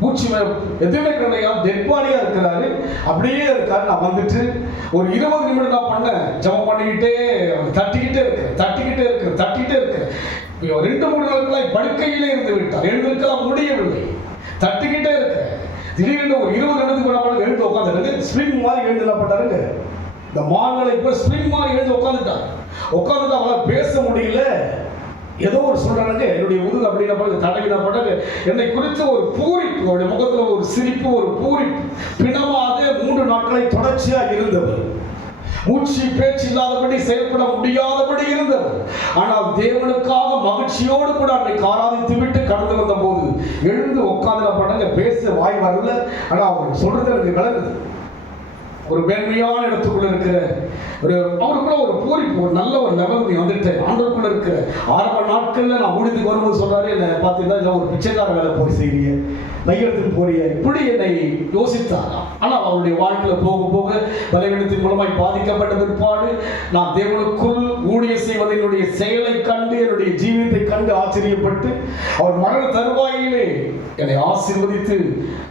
மூச்சு எதுவுமே கிடையாது, டெட் பாடியா இருக்கிறாரு, அப்படியே இருக்காரு. நான் வந்துட்டு ஒரு 20 நிமிடம் நான் பண்ணேன், ஜபம் பண்ணிக்கிட்டே தட்டிக்கிட்டே இருக்கிறேன். 2-3 நாட்களாய் படுக்கையிலே இருந்து விட்டார், எழுந்திருக்கலாம் முடியவில்லை, தட்டிக்கிட்டே இருக்கிறேன். திடீர்னு ஒரு 20 நிமிடத்துக்கு எழுந்து உட்காந்துட்டு ஸ்ப்ரிங் மாதிரி எழுந்து என்ன பண்ணாருங்க, இந்த மான்களை இப்போ ஸ்ப்ரிங் மாதிரி எழுந்து உட்காந்துட்டு அவங்களால பேச முடியல. ஏதோ ஒரு சொல்றாங்க, என்னுடைய முதுகு அப்படின்னா தடவினப்பட்டது என்னை குறித்து ஒரு பூரிப்பு, அவருடைய முகத்தில் ஒரு சிரிப்பு, ஒரு பூரிப்பு. பிணமாக 3 நாட்களை தொடர்ச்சியாக இருந்தவர், மூச்சு பேச்சு இல்லாதபடி செயல்பட முடியாதபடி இருந்தவர். ஆனால் தேவனுக்காக மகிழ்ச்சியோடு கூட அன்றைக்கு ஆராதித்து விட்டு கடந்து வந்த போது எழுந்து உட்காந்துனப்பட்டாங்க. பேச வாய் வரல, ஆனால் அவர் சொல்றது எனக்கு விளங்குது. ஒரு மேன்மையான இடத்துக்குள்ள இருக்கிற அவருக்குள்ள ஒரு பூரிப்பு, ஒரு நல்ல ஒரு லெவல் வந்துட்டு ஆண்டவருக்குள்ள இருக்கிற ஆரம்ப நாட்கள்ல நான் ஊழியத்துக்கு வரும்போது சொல்றாரு, என்ன பார்த்தீங்கன்னா இல்லை ஒரு பிச்சைக்கார வேலை போய் செய்ய மையத்துக்கு போறிய, இப்படி என்னை யோசித்தார். ஆனால் அவருடைய வாழ்க்கையில போக போக பலவீனத்தின் மூலமாய் பாதிக்கப்பட்ட பிற்பாடு நான் தேவனுக்குள் ஊழியம் செய்வதை என்னுடைய செயலை கண்டு, என்னுடைய ஜீவியத்தை கண்டு ஆச்சரியப்பட்டு அவர் மரண தருவாயிலே என்னை ஆசீர்வதித்து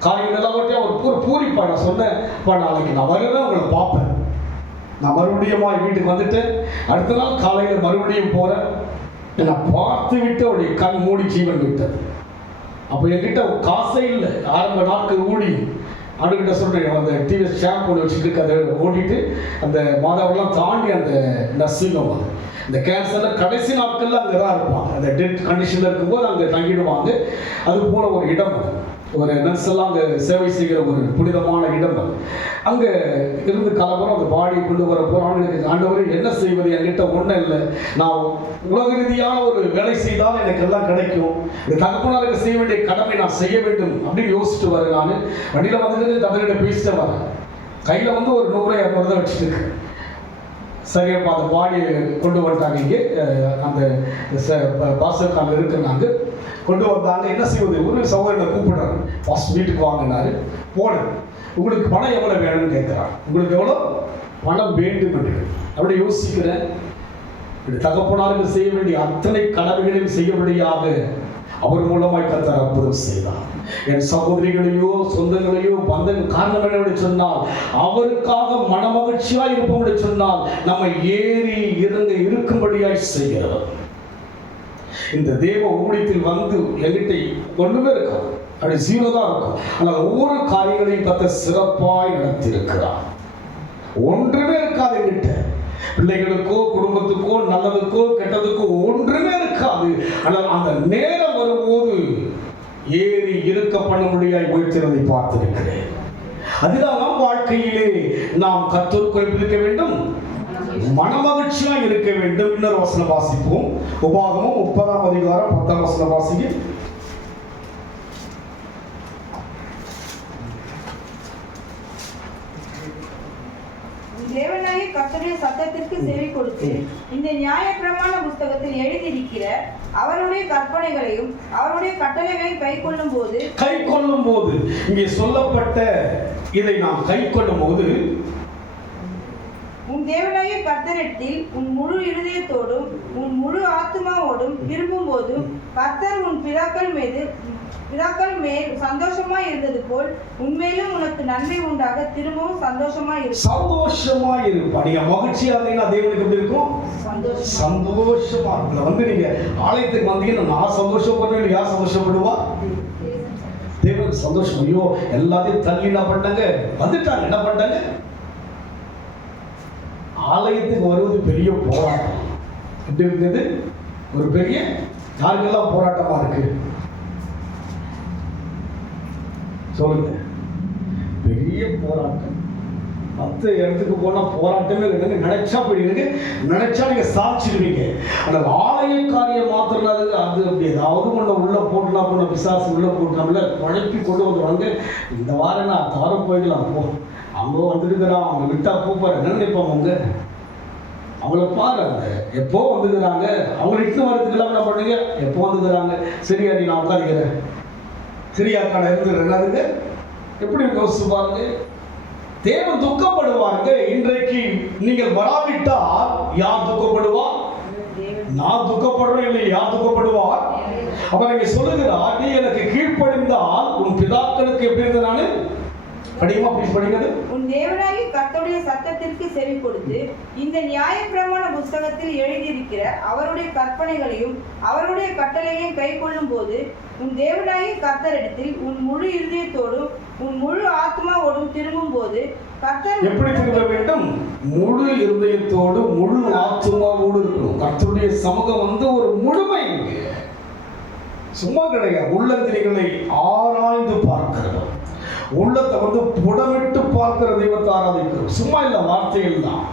காரியங்கள் எல்லாவற்றையும் அவர் ஒரு பூரிப்பா. நான் சொன்னேன், நாளைக்கு நான் வருவேன், உங்களை பார்ப்பேன். நான் மறுபடியும் வீட்டுக்கு வந்துட்டேன். அடுத்த நாள் காலையில் மறுபடியும் போறேன். நான் பார்த்து விட்டு அவருடைய கண் மூடி ஜீவன் விட்டது. அப்போ என்கிட்ட காசே இல்லை, ஆரம்ப நாட்கள் ஊடி அவர்கிட்ட சொல்றேன், அந்த டிவிஎஸ் ஷாம்பு ஒன்று வச்சுட்டு அதை ஓடிட்டு அந்த மாதாவெல்லாம் தாண்டி அந்த நர்சிங்கம், இந்த கேன்சர்ல கடைசி நாட்கள்ல அங்கே தான் இருப்பாங்க, அந்த டெட் கண்டிஷன்ல இருக்கும்போது அங்கே தங்கிடுவாங்க. அது போல ஒரு இடம். ஒரு நர்ஸ் எல்லாம் அங்கே சேவை செய்கிற ஒரு புனிதமான இடம் அது. அங்கே இருந்து கலவரம் அந்த பாடியை கொண்டு வர போகிறாங்க. ஆண்டவரே என்ன செய்வது, என்கிட்ட ஒன்றும் இல்லை, நான் உலக ரீதியான ஒரு வேலை செய்தால் எனக்கு எல்லாம் கிடைக்கும், இந்த தகப்பனாருக்கு செய்ய வேண்டிய கடமை நான் செய்ய வேண்டும் அப்படின்னு யோசிச்சுட்டு வரேன். நான் வண்டியில் வந்துட்டு தந்தையிட்ட பேசிட்டு வரேன். கையில் வந்து ஒரு 100-200 தான் வச்சுருக்கு. சரியாப்பா அந்த பாடியை கொண்டு வந்துட்டாங்க. இங்கே அந்த பாசக்கால் இருக்குன்னாங்க, கொண்டு வந்தாங்க. என்ன செய்வது, ஒரு சகோதரனை கூப்பிடுறாரு, ஃபர்ஸ்ட் வீட்டுக்கு வாங்கினாரு. போனேன். உங்களுக்கு பணம் எவ்வளோ வேணும்னு கேட்குறான். உங்களுக்கு எவ்வளோ பணம் வேண்டும் என்று அப்படி யோசிக்கிறேன். இப்படி தகப்பனாருக்கு செய்ய வேண்டிய அத்தனை கடமைகளையும் செய்யும்படியாக அவர் மூலமாய் கர்த்தர் அற்புதம் செய்தார். என் சகோதரிகளையோ சொந்தங்களையோ பந்தங்கள் காரணம் என்னவென்று சொன்னால், அவருக்காக மனமகிழ்ச்சியாய் இருப்போம் என்று சொன்னால் நம்ம ஏறி இறங்க இருக்கும்படியாய் செய்கிறவர். இந்த தேவ ஊழியத்தில் வந்து என்கிட்ட ஒன்றுமே இருக்காது, அப்படி 0 தான் இருக்கும். ஆனால் ஒவ்வொரு காரியங்களையும் கர்த்தர் சிறப்பாய் நடத்தியிருக்கிறார். ஒன்றுமே இருக்காது என்கிட்ட, பிள்ளைகளுக்கோ குடும்பத்துக்கோ நல்லதுக்கோ கெட்டதுக்கோ ஒன்றுமே இருக்காது. ஆனால் அந்த நேரம் வரும்போது ஏறி இருக்க பண்ணும்படியாய் உயர்த்தினதை பார்த்திருக்கிறேன். அதனால் நம் வாழ்க்கையிலே நாம் கர்த்தருக்குள் இருக்க வேண்டும், மனமகிழ்ச்சியாக இருக்க வேண்டும். இன்னொரு வசனம் வாசிப்போம். உபாகமம் 30ஆம் அதிகாரம் 10ஆம் வசனம் வாசிங்க. தேவனாகிய கர்த்தருடைய சத்தத்திற்கு செவி கொடுத்து இந்த நியாயப்பிரமாண புஸ்தகத்தில் எழுதியிருக்கிற அவருடைய கற்பனைகளையும் அவருடைய கட்டளைகளையும் கை கொள்ளும் போது இங்கே சொல்லப்பட்ட இதை நாம் கை கொள்ளும் போது உன் தேவனாகிய கர்த்தரிடத்தில் உன் முழு இருதயத்தோடும் உன் முழு ஆத்துமாவோடும் திரும்பும் போதும் கர்த்தர் உன் பிதாக்கள் மேல் சந்தோஷமாய் இருந்தது போல் உண்மையிலும் உனக்கு நன்மை உண்டாக திரும்பவும் சந்தோஷமாய் இருப்பா. நீங்க மகிழ்ச்சியா இருந்தீங்கன்னா தேவனுக்கு எப்படி இருக்கும்? சந்தோஷமா இருக்கும். வந்து நீங்க ஆலயத்துக்கு வந்தீங்கன்னா நான் சந்தோஷப்படுவேன், யார் சந்தோஷப்படுவா? தேவனுக்கு சந்தோஷம். ஐயோ எல்லாத்தையும் தள்ளி என்ன பண்ணாங்க, வந்துட்டாங்க. என்ன பண்ணாங்க? ஆலயத்துக்கு வருவது பெரிய போராட்டம். எப்படி இருந்தது? ஒரு பெரிய யாருக்கெல்லாம் போராட்டமா இருக்கு சொல்லுங்க. பெரிய போராட்டம். மற்ற இடத்துக்கு போனா போராட்டமே இல்லைங்க. நினைச்சா போயிடுங்க, நினைச்சா நீங்க சாதிச்சிருவீங்க. ஆனால் ஆலய காரியம் மாத்திரம் அது அப்படி ஏதாவது ஒண்ணு உள்ள போட்டுனா போன பிசாசு உள்ள போட்டு நம்மள குழப்பி கொண்டு வந்துடுவாங்க. இந்த வாரம் நான் தாரம் போயிடலாம், போ அவங்க வந்துருக்கிறான், அவங்க விட்டா கூப்பிட்ற என்ன நினைப்பாங்க? அவங்கள பாருங்க, எப்போ வந்துக்கிறாங்க, அவங்க இட்டு வரதுக்கு இல்லாம என்ன பண்ணுங்க, எப்போ வந்துக்கிறாங்க, சரியா நீ நான் உட்காந்துக்கிறேன், சரியா கடை இருந்துடுறேன். எப்படி யோசிச்சு பாருங்க. தேவன் துக்கப்படுவாங்க. இன்றைக்கு நீங்கள் வராவிட்டால் யார் துக்கப்படுவார்? நான் துக்கப்படுறேன் இல்லை, யார் துக்கப்படுவார்? அவர் இங்க சொல்லுகிறார், நீ எனக்கு கீழ்ப்படிந்தால் உன் பிதாக்களுக்கு எப்படி இருந்த நானு படியுமா? அப்படி படிக்கிறது. உன் தேவனாகிய கர்த்தருடைய சத்தத்திற்கு செவி கொடுத்து இந்த நியாயப்பிரமாண புஸ்தகத்தில் எழுதியிருக்கிற அவருடைய கற்பனைகளையும் அவருடைய கட்டளையையும் கை கொள்ளும் போது உன் தேவனாகிய கர்த்தரிடத்தில் உன் முழு இருதயத்தோடும் உன் முழு ஆத்மாவோடும் திரும்பும் போது கர்த்தர் எப்படி திரும்ப வேண்டும்? முழு இருதயத்தோடு முழு ஆத்மாவோடு இருக்கணும். கர்த்தருடைய சமூகம் வந்து ஒரு முழுமை, சும்மா கிடையாது. உள்ளத்திரிகளை ஆராய்ந்து பார்க்கிறோம், உள்ளத்தை வந்து புடமிட்டு பார்க்கிற தெய்வத்தை ஆராதிக்கிறோம். சும்மா இல்லை, வார்த்தைகள் தான்.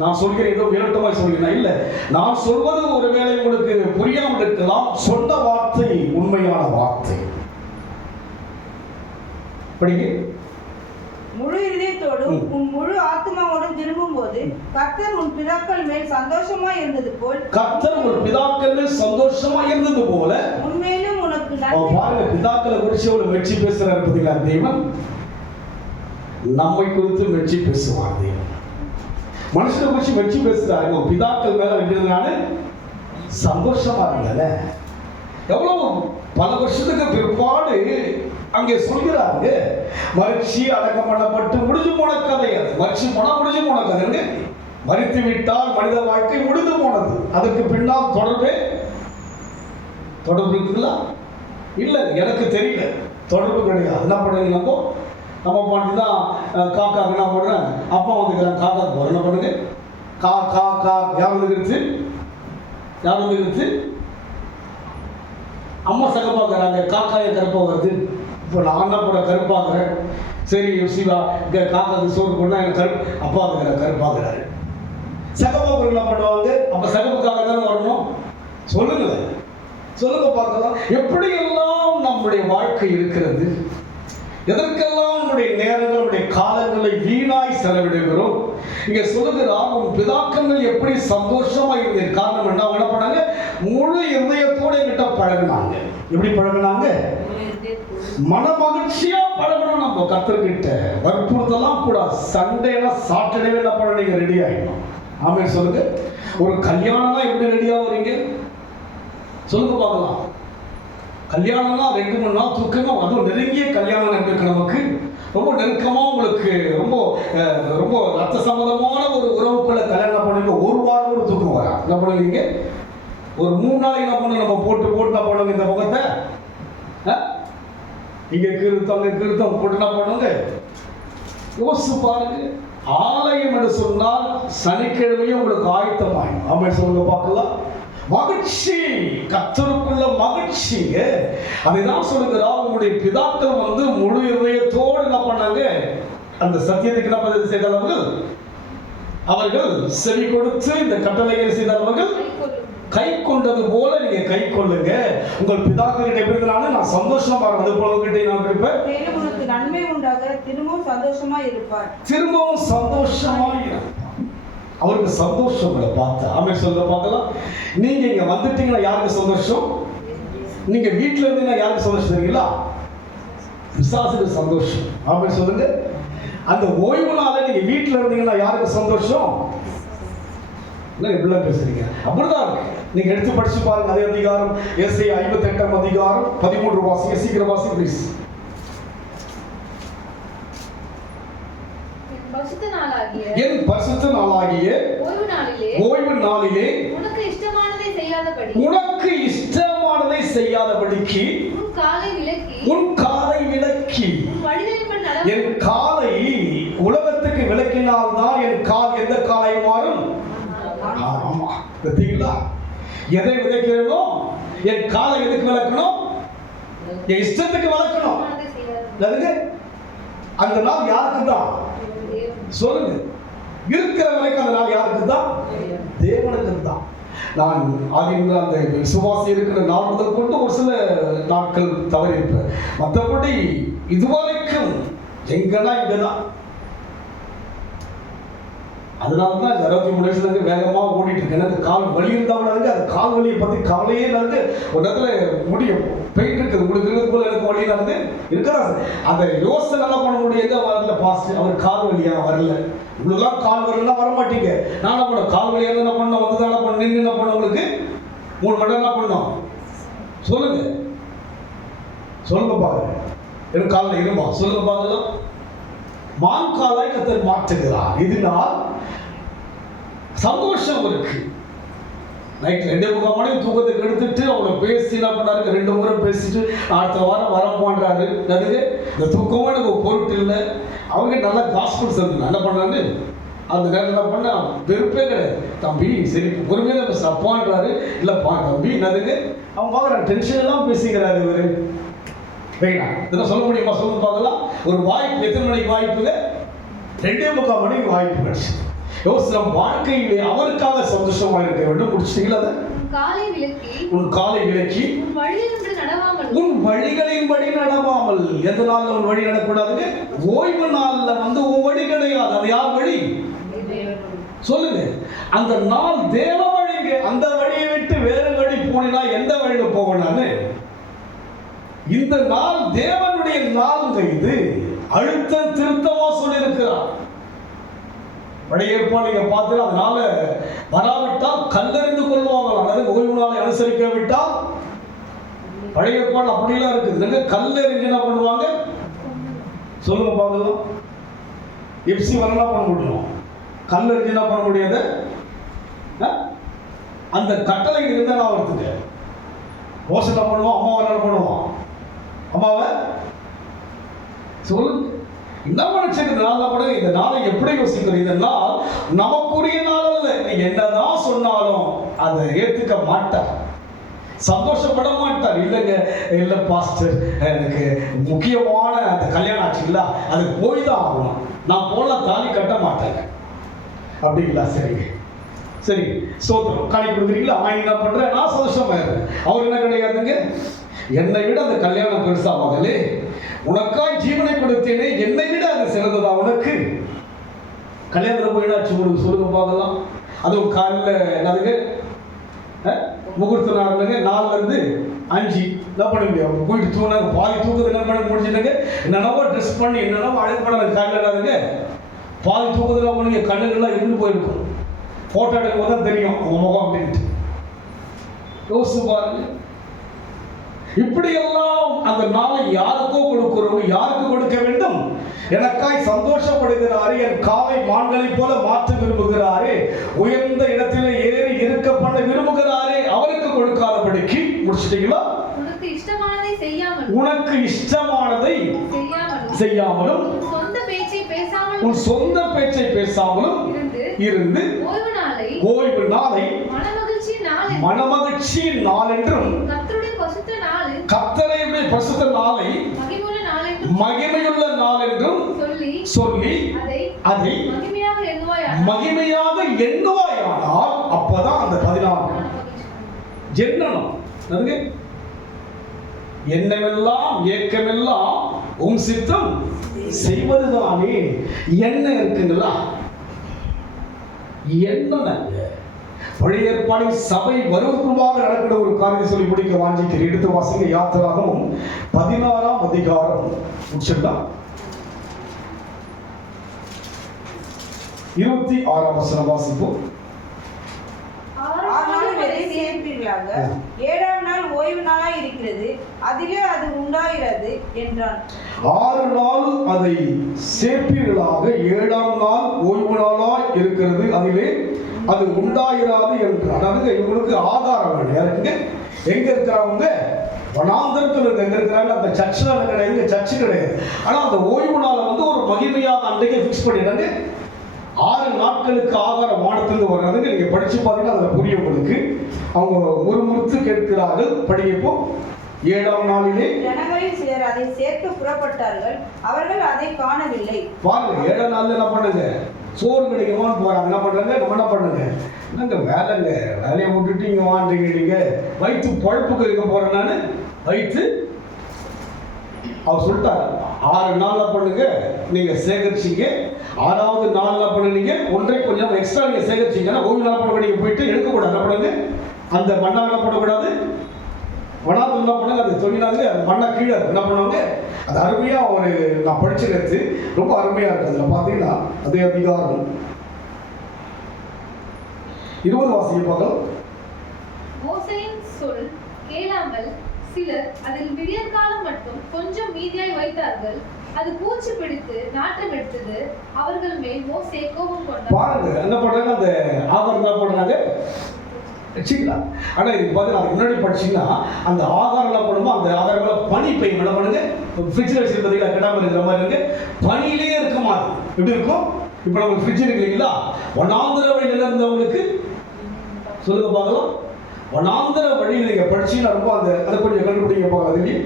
நான் சொல்கிறேன் ஏதோ விரட்டமாய் சொல்கிறேன் இல்லை, நான் சொல்வது ஒருவேளை உங்களுக்கு புரியாமல் இருக்கலாம். சொன்ன வார்த்தை உண்மையான வார்த்தை. படிங்க. முழு இதயத்தோடும் உன் முழு ஆத்மாவோடும் திரும்பும் போது கர்த்தர் உன் பிதாக்கள் மேல் சந்தோஷமாய் இருந்தது போல், கர்த்தர் உன் பிதாக்கள் மேல் சந்தோஷமாய் இருந்தது போல உண்மையிலும் உனக்கு பாருங்க. பிதாக்களை குறித்து ஒரு மெச்சி பேசுறாரு பார்த்தீங்களா தெய்வம்? நம்மை குறித்து மெச்சி பேசுவார் தெய்வம். மனுஷனை குறித்து மெச்சி பேசுறாரு. பிதாக்கள் மேல வேண்டியதுனால சந்தோஷமா இருந்தல. எவ்வளவு பல வருஷத்துக்கு பிற்பாடு அங்கே சொல்கிறாங்க, மரிச்சி அடக்கம் பண்ணப்பட்டு முடிஞ்சு போன கதை. அது மரிச்சி போனா முடிஞ்சு போன கதை. மரித்து விட்டால் மனித வாழ்க்கை முடிந்து போனது. அதுக்கு பின்னால் தொடர்பு இருக்குங்களா? இல்லை, எனக்கு தெரியல, தொடர்பு கிடையாது. என்ன பண்ணுங்க, நம்ம பண்ணிதான் காக்கா என்ன பண்ணுறேன், அப்பா வந்துக்கிறாங்க, காக்காக்கு போகிறேன். என்ன பண்ணுங்க, கா கா கா யார் வந்துக்கிறது, யார் வந்துக்கிறது? அம்மா சகப்பாக்குறாங்க, காக்காயை கரப்பா வருது. இப்போ நான் தான் கூட கருப்பாக்குறேன். சரி சிவா இங்கே காக்காக்கு சோறு கொண்டா எனக்கு கருப்பு அப்பாக்குற கருப்பாக்குறாரு. சகப்பாக்கு என்ன பண்ணுவாங்க? அப்போ சகப்புக்காக தானே வரணும். சொல்லுங்க சொல்லுங்க பார்க்கலாம். எப்படியெல்லாம் நம்முடைய வாழ்க்கை இருக்கிறது, எதற்கெல்லாம் நம்முடைய நேரங்கள் நம்முடைய காலங்களை வீணாய் செலவிடுகிறோம். இங்க சொல்லுகிறார், உன் பிதாக்கள் எப்படி சந்தோஷமா இருந்தது. காரணம் என்ன? என்ன பண்ணாங்க? முழு இதயத்தோடு என்கிட்ட பழகினாங்க. எப்படி பழகினாங்க? மன மகிழ்ச்சியா பழகணும். நம்ம கர்த்தர்கிட்ட வற்புறுத்தலாம் கூடாது. சண்டேனா சாட்டர்டேவே என்ன பண்ண நீங்க ரெடி ஆகிடணும். ஆமென் சொல்லுங்க. ஒரு கல்யாணம்னா எப்படி ரெடி ஆகுறீங்க சொல்லுங்க பார்க்கலாம். கல்யாணம்னா 2-3 நாள் தூக்கமா, அதுவும் நெருங்கிய கல்யாணம் இருக்கு நமக்கு. ரொம்ப நெருக்கமா உங்களுக்கு ரொம்ப ரொம்ப ரத்த சம்பந்தமான ஒரு உறவுக்குள்ள கல்யாணம் பண்ணுங்க. ஒரு வாரம் கூட தூக்கம் வரா. என்ன பண்ணுவீங்க? ஒரு 3 நாளைக்கு என்ன பண்ண நம்ம போட்டு என்ன பண்ணுங்க இந்த முகத்தை இங்க கிருத்தம் போட்டு என்ன பண்ணுங்க யோசிச்சு பாருங்க. ஆலயம் என்று சொன்னால் சனிக்கிழமையும் உங்களுக்கு ஆயத்தமாயும். ஆமென் சொல்லுங்க பார்க்கலாம். மகிழ்ச்சி, கர்த்தருக்குள்ள மகிழ்ச்சி. அதைதான் சொல்லுகிறார், உங்களுடைய பிதாக்கள் முழு இதயத்தோடு என்ன பண்ணாங்க? அந்த சத்தியத்துக்கு என்ன செய்தார்கள்? அவர்கள் செவி கொடுத்து இந்த கட்டளையை செய்தார்கள். கை கொண்டது போல நீங்க கை கொள்ளுங்க. உங்கள் பிதாக்களிடம் எப்படி இருந்தாலும் நான் சந்தோஷமா அது போல கிட்டே நான் இருப்பேன். மேலும் உனக்கு நன்மை உண்டாக திரும்பவும் சந்தோஷமா இருப்பார். திரும்பவும் சந்தோஷமா இருப்பார். அவருக்கு சந்தோஷங்களை பார்த்து. ஆமென் சொல்ல பார்க்கலாம். நீங்க இங்க வந்துட்டீங்கன்னா யாருக்கு சந்தோஷம்? நீங்க வீட்டுல இருந்தீங்கன்னா யாருக்கு சந்தோஷம் தெரியுங்களா? பிசாசுக்கு சந்தோஷம். ஆமென் சொல்லுங்க. அந்த ஓய்வு நாள நீங்க வீட்டுல இருந்தீங்கன்னா யாருக்கு சந்தோஷம்? என்ன இப்படிலாம் பேசுறீங்க? அப்படிதான் நீங்க எடுத்து படிச்சு பாருங்க. அதே அதிகாரம் ஏசாயா 58 அதிகாரம் 13 வாசிங்க. சீக்கிரம் வாசி ப்ளீஸ். என் பரிசுத்த நாளாகிய ஓய்வு நாளிலே உனக்கு இஷ்டமானதை செய்யாதபடிக்கு உன் காலை விலக்கி. என் காலை உலகத்துக்கு விலக்கினால்தான் என் கால் எந்த காலை மாறும்? ஆமா, பார்த்தீங்களா? எதை விதைக்கிறதோ என் காலை எதுக்கு விளக்கணும்? என் இஷ்டத்துக்கு விளக்கணும். அந்த நாள் யாருக்கு தான்? சொல்லுங்க. இருக்கிற வரைக்கும் அந்த நாள் யாருக்கு தான்? தேவனுக்கு தான். நான் ஆகின்ற அந்த விசுவாசி இருக்கிற நாள் முதல் கொண்டு ஒரு சில நாட்கள் தவறி இருப்பேன். மற்றபடி இதுவரைக்கும் எங்கன்னா இங்கதான். அதனாலதான் 23 வருஷத்துக்கு வேகமா ஓடிட்டு இருக்கு. எனக்கு கால் வலி இருந்தாலும் அது கால் வலியை பத்தி கவலையே நடந்து ஒரு இடத்துல முடியும் போயிட்டு இருக்குது. உங்களுக்கு இருக்கிறது போல எனக்கு வலி நடந்து இருக்கிறா. அந்த யோசனை என்ன பண்ண முடியும்? எங்க வரல பாஸ்ட், அவர் கால் வலியா வரல. இவ்வளவுதான் கால் வரலாம் வர மாட்டீங்க. நான் என்ன பண்ண கால் வலியா என்ன பண்ண வந்து என்ன பண்ண நின்று என்ன பண்ண உங்களுக்கு 3 மணி நேரம் என்ன பண்ணோம்? சொல்லுங்க சொல்லுங்க பாருங்க. எனக்கு காலில் இருமா சொல்லுங்க பாருங்க. மான்காலாய் கர்த்தர் மாற்றுகிறார். இதனால் சந்தோஷம் இருக்கு. நைட் 2:45 மணி தூக்கத்துக்கு எடுத்துட்டு அவளை பேசி என்ன பண்ணாரு? 2 முறை பேசிட்டு அடுத்த வாரம் வரமான்றாரு. அதுக்கு இந்த தூக்கமும் எனக்கு பொருட்டு இல்லை. அவங்க நல்லா காஸ்பிள் சொல்லுங்க என்ன பண்ணாரு? அந்த நேரம் என்ன பண்ண வெறுப்பே கிடையாது. தம்பி சரி பொறுமையாக பேச அப்பான்றாரு. இல்லப்பா தம்பி என்னதுக்கு அவன் பார்க்குறான். டென்ஷன் எல்லாம் பேசிக்கிறாரு இவரு. வேணா இதெல்லாம் சொல்ல முடியுமா? சொல்லுங்க பார்க்கலாம். ஒரு வாய்ப்பு எத்தனை மணிக்கு வாய்ப்புங்க? 2:45 மணிக்கு வாய்ப்பு கிடைச்சு. யோசனை வாழ்க்கையிலே அவருக்காக சந்தோஷமா இருக்க வேண்டும். முடிச்சிட்டீங்களா? அதை உன் காலை விலக்கி உன் வழிகளின்படி நடவாமல். எந்த நாள்ல உன் வழி நடக்கூடாதுங்க? ஓய்வு நாள்ல உன் வழி கிடையாது. அது யார் வழி? சொல்லுங்க. அந்த நாள் தேவ வழிங்க. அந்த வழியை விட்டு வேற வழி போனா எந்த வழியில போகணான்னு? இந்த நாள் தேவனுடைய நாள். இது அழுத்தம் திருத்தமா சொல்லியிருக்கிறார். பழைய ஏற்பாடு நீங்க பார்த்து அதனால வராவிட்டால் கல்லறிந்து கொள்வாங்க. அதாவது ஓய்வு நாளை அனுசரிக்க விட்டால் பழைய ஏற்பாடு அப்படிலாம் இருக்குது. கல்லறிஞ்சு என்ன பண்ணுவாங்க? சொல்லுங்க பார்க்கலாம். எப்சி வரலாம் பண்ண முடியும். கல்லறிஞ்சு என்ன பண்ண முடியாது? அந்த கட்டளை இருந்தா நான் ஒருத்துக்க மோசம் என்ன பண்ணுவோம்? அம்மாவை என்ன பண்ணுவோம்? அம்மாவை சொல்லுங்க. இந்த நாள் கூட இந்த நாளை எப்படி யோசிக்கிறோம்? இந்த நாள் நமக்குரிய நாள் அல்ல. நீங்க என்னதான் சொன்னாலும் அதை ஏத்துக்க மாட்டார். சந்தோஷப்பட மாட்டார். இல்லைங்க, இல்லை பாஸ்டர், எனக்கு முக்கியமான அந்த கல்யாணம் ஆச்சுங்களா, அதுக்கு போய் தான் ஆகணும், நான் போல தாலி கட்ட மாட்டேங்க அப்படிங்களா? சரிங்க, சரி, சோத்திரம் காணி கொடுக்குறீங்களா, நான் என்ன பண்றேன், நான் சந்தோஷமாயிருந்தேன். அவர் என்ன கிடையாதுங்க, என்னை விட அந்த கல்யாணம் பெருசா மகளே, உனக்காய் ஜீவனை கொடுத்தேனே, என்னை விட அது சிறந்ததா உனக்கு? கல்யாணத்தில் போயிடாச்சு உங்களுக்கு சொல்லுங்க பார்க்கலாம். அதுவும் காலையில் என்னதுங்க முகூர்த்த நாளுங்க, 4 to 5 என்ன பண்ணுங்க, போயிட்டு தூங்கினாங்க, பாதி தூக்கத்தை என்ன பண்ண முடிச்சுட்டாங்க, என்னென்னவோ ட்ரெஸ் பண்ணி என்னென்னவோ அழகு பண்ணாங்க. காலையில் என்னதுங்க பாதி தூக்கத்தில் பண்ணுங்க, கண்ணுங்கள்லாம் இருந்து போயிருக்கும். ஃபோட்டோ எடுக்கும் போது தான் தெரியும் உங்க முகம் அப்படின்ட்டு. யோசிச்சு பாருங்க. இப்படியெல்லாம் அந்த நாளை யாருக்கோ கொடுக்கிறோம், யாருக்கு கொடுக்க வேண்டும்? எனக்காய் சந்தோஷப்படுகிறாரு, என் காலை மான்களை போல மாற்ற விரும்புகிறாரு, உயர்ந்த இடத்திலே ஏறி இருக்க பண்ண விரும்புகிறாரே, அவருக்கு கொடுக்காதபடிக்கு. முடிச்சிட்டீங்களா? உனக்கு இஷ்டமானதை செய்யாமலும் உன் சொந்த பேச்சை பேசாமலும் இருந்து ஓய்வு நாளை மனமகிழ்ச்சி நாள் என்றும் கர்த்தருடைய பரிசுத்த நாளை மகிமையுள்ள நாள் என்றும் சொல்லி அதை மகிமையாக எண்ணுவாயானால் அப்பதான் அந்த 14 எண்ணணும். எண்ணமெல்லாம் ஏக்கமெல்லாம் உம் சித்தம் செய்வதுதானே. என்ன இருக்குங்களா? என்னங்க பழைய ஏற்பாடின் சபை வருவதற்குள்ளாக நடக்கிற ஒரு காரியத்தை சொல்லி முடிக்க வாஞ்சிக்கிறேன். எடுத்து வாசிங்க, யாத்திராகமம் 16ஆம் அதிகாரம் 26ஆம் வசனம் வாசிப்போம். 6 நாள் வரை சேர்ப்பீர்களாக, 7ஆம் நாள் ஓய்வு நாளாய் இருக்கிறது, அதிலே அது உண்டாகிறது என்றான். 6 நாள் அதை சேர்ப்பீர்களாக, 7ஆம் நாள் ஓய்வு நாளாய் இருக்கிறது, அதிலே அது உண்டாயிராது என்றான். அதாவது இவங்களுக்கு ஆதாரம் வேணும். எங்க இருக்கிறவங்க வனாந்தரத்தில் எங்க இருக்கிறாங்க, அந்த சர்ச்சில் கிடையாது, சர்ச்சு கிடையாது. ஆனா அந்த ஓய்வு நாளை ஒரு மகிமையாக அன்றைக்கே ஃபிக்ஸ் பண்ணிடுறாங்க. 6 நாட்களுக்கு ஆகாரம் வானத்திலிருந்து வர்றதுக்கு நீங்க படிச்சு பார்த்தீங்கன்னா அதுல புரிய உங்களுக்கு. அவங்க முறுமுறுத்து கேட்கிறார்கள். படிக்கப்போ 7ஆம் நாளிலே ஜனங்களில் சிலர் அதை சேர்க்க புறப்பட்டார்கள், அவர்கள் அதை காணவில்லை. பாருங்க, 7ஆம் நாள்ல என்ன பண்ணுங்க, சோறு கிடைக்குமான்னு போறாங்க. என்ன பண்றாங்க, நம்ம என்ன பண்ணுங்க, நாங்க வேலைங்க, வேலையை விட்டுட்டு இங்க வாண்டீங்க, நீங்க வயிற்று பழப்புக்கு இருக்க போறேன் நான் வயிற்று. அவர் சொல்லிட்டார், 6 நாள்ல பண்ணுங்க நீங்க சேகரிச்சிங்க, 6வது நாள்ல பண்ணுங்க ஒன்றை கொஞ்சம் எக்ஸ்ட்ரா நீங்க சேகரிச்சிங்கன்னா ஓய்வு நாள் பண்ண நீங்க போயிட்டு எடுக்கக்கூடாது. என்ன பண்ணுங்க, அந்த மண்ணா என்ன பண்ணக்கூடாது, வனாது என்ன பண்ணுங்க, அது தொழிலாங்க, அந்த மண்ணை கீழே என்ன பண்ணுவாங்க. அது அருமையா ஒரு நான் படிச்சுக்கிறது ரொம்ப அருமையா இருக்கு. அதுல பாத்தீங்கன்னா அதே அதிகாரம் 20 வாசிய பார்க்கலாம். மோசேயின் சொல் கேளாமல் சிலர் அதில் விடியற்காலம் மட்டும் கொஞ்சம் மீதியாய் வைத்தார்கள், அது பூச்சி பிடித்து நாட்டம் எடுத்தது, அவர்கள் மேல் மோசே கோபம் கொண்டார். பாருங்க என்ன பண்றாங்க, அந்த ஆகாரம் என்ன பண்றாங்க வச்சுக்கலாம். ஆனா இதுக்கு பார்த்தீங்கன்னா அதுக்கு முன்னாடி படிச்சீங்கன்னா அந்த ஆகாரம் என்ன பண்ணுமோ அந்த ஆகாரங்கள பனி பெய்யும். என்ன பண்ணுங்க, ஃப்ரிட்ஜில் வச்சிருக்கிறதுல கிடாமல் இருக்கிற மாதிரி இருக்கு, பனியிலேயே இருக்க மாதிரி எப்படி இருக்கும். இப்போ நம்ம ஃப்ரிட்ஜ் இருக்கு இல்லைங்களா, வனாந்தர வழியில் இருந்தவங்களுக்கு சொல்லுங்க பார்க்கலாம். வனாந்தர வழியில் நீங்க படிச்சீங்கன்னா ரொம்ப அந்த அதை கொஞ்சம் கண்டுபிடிங்க பார்க்கலாம். அதுலேயே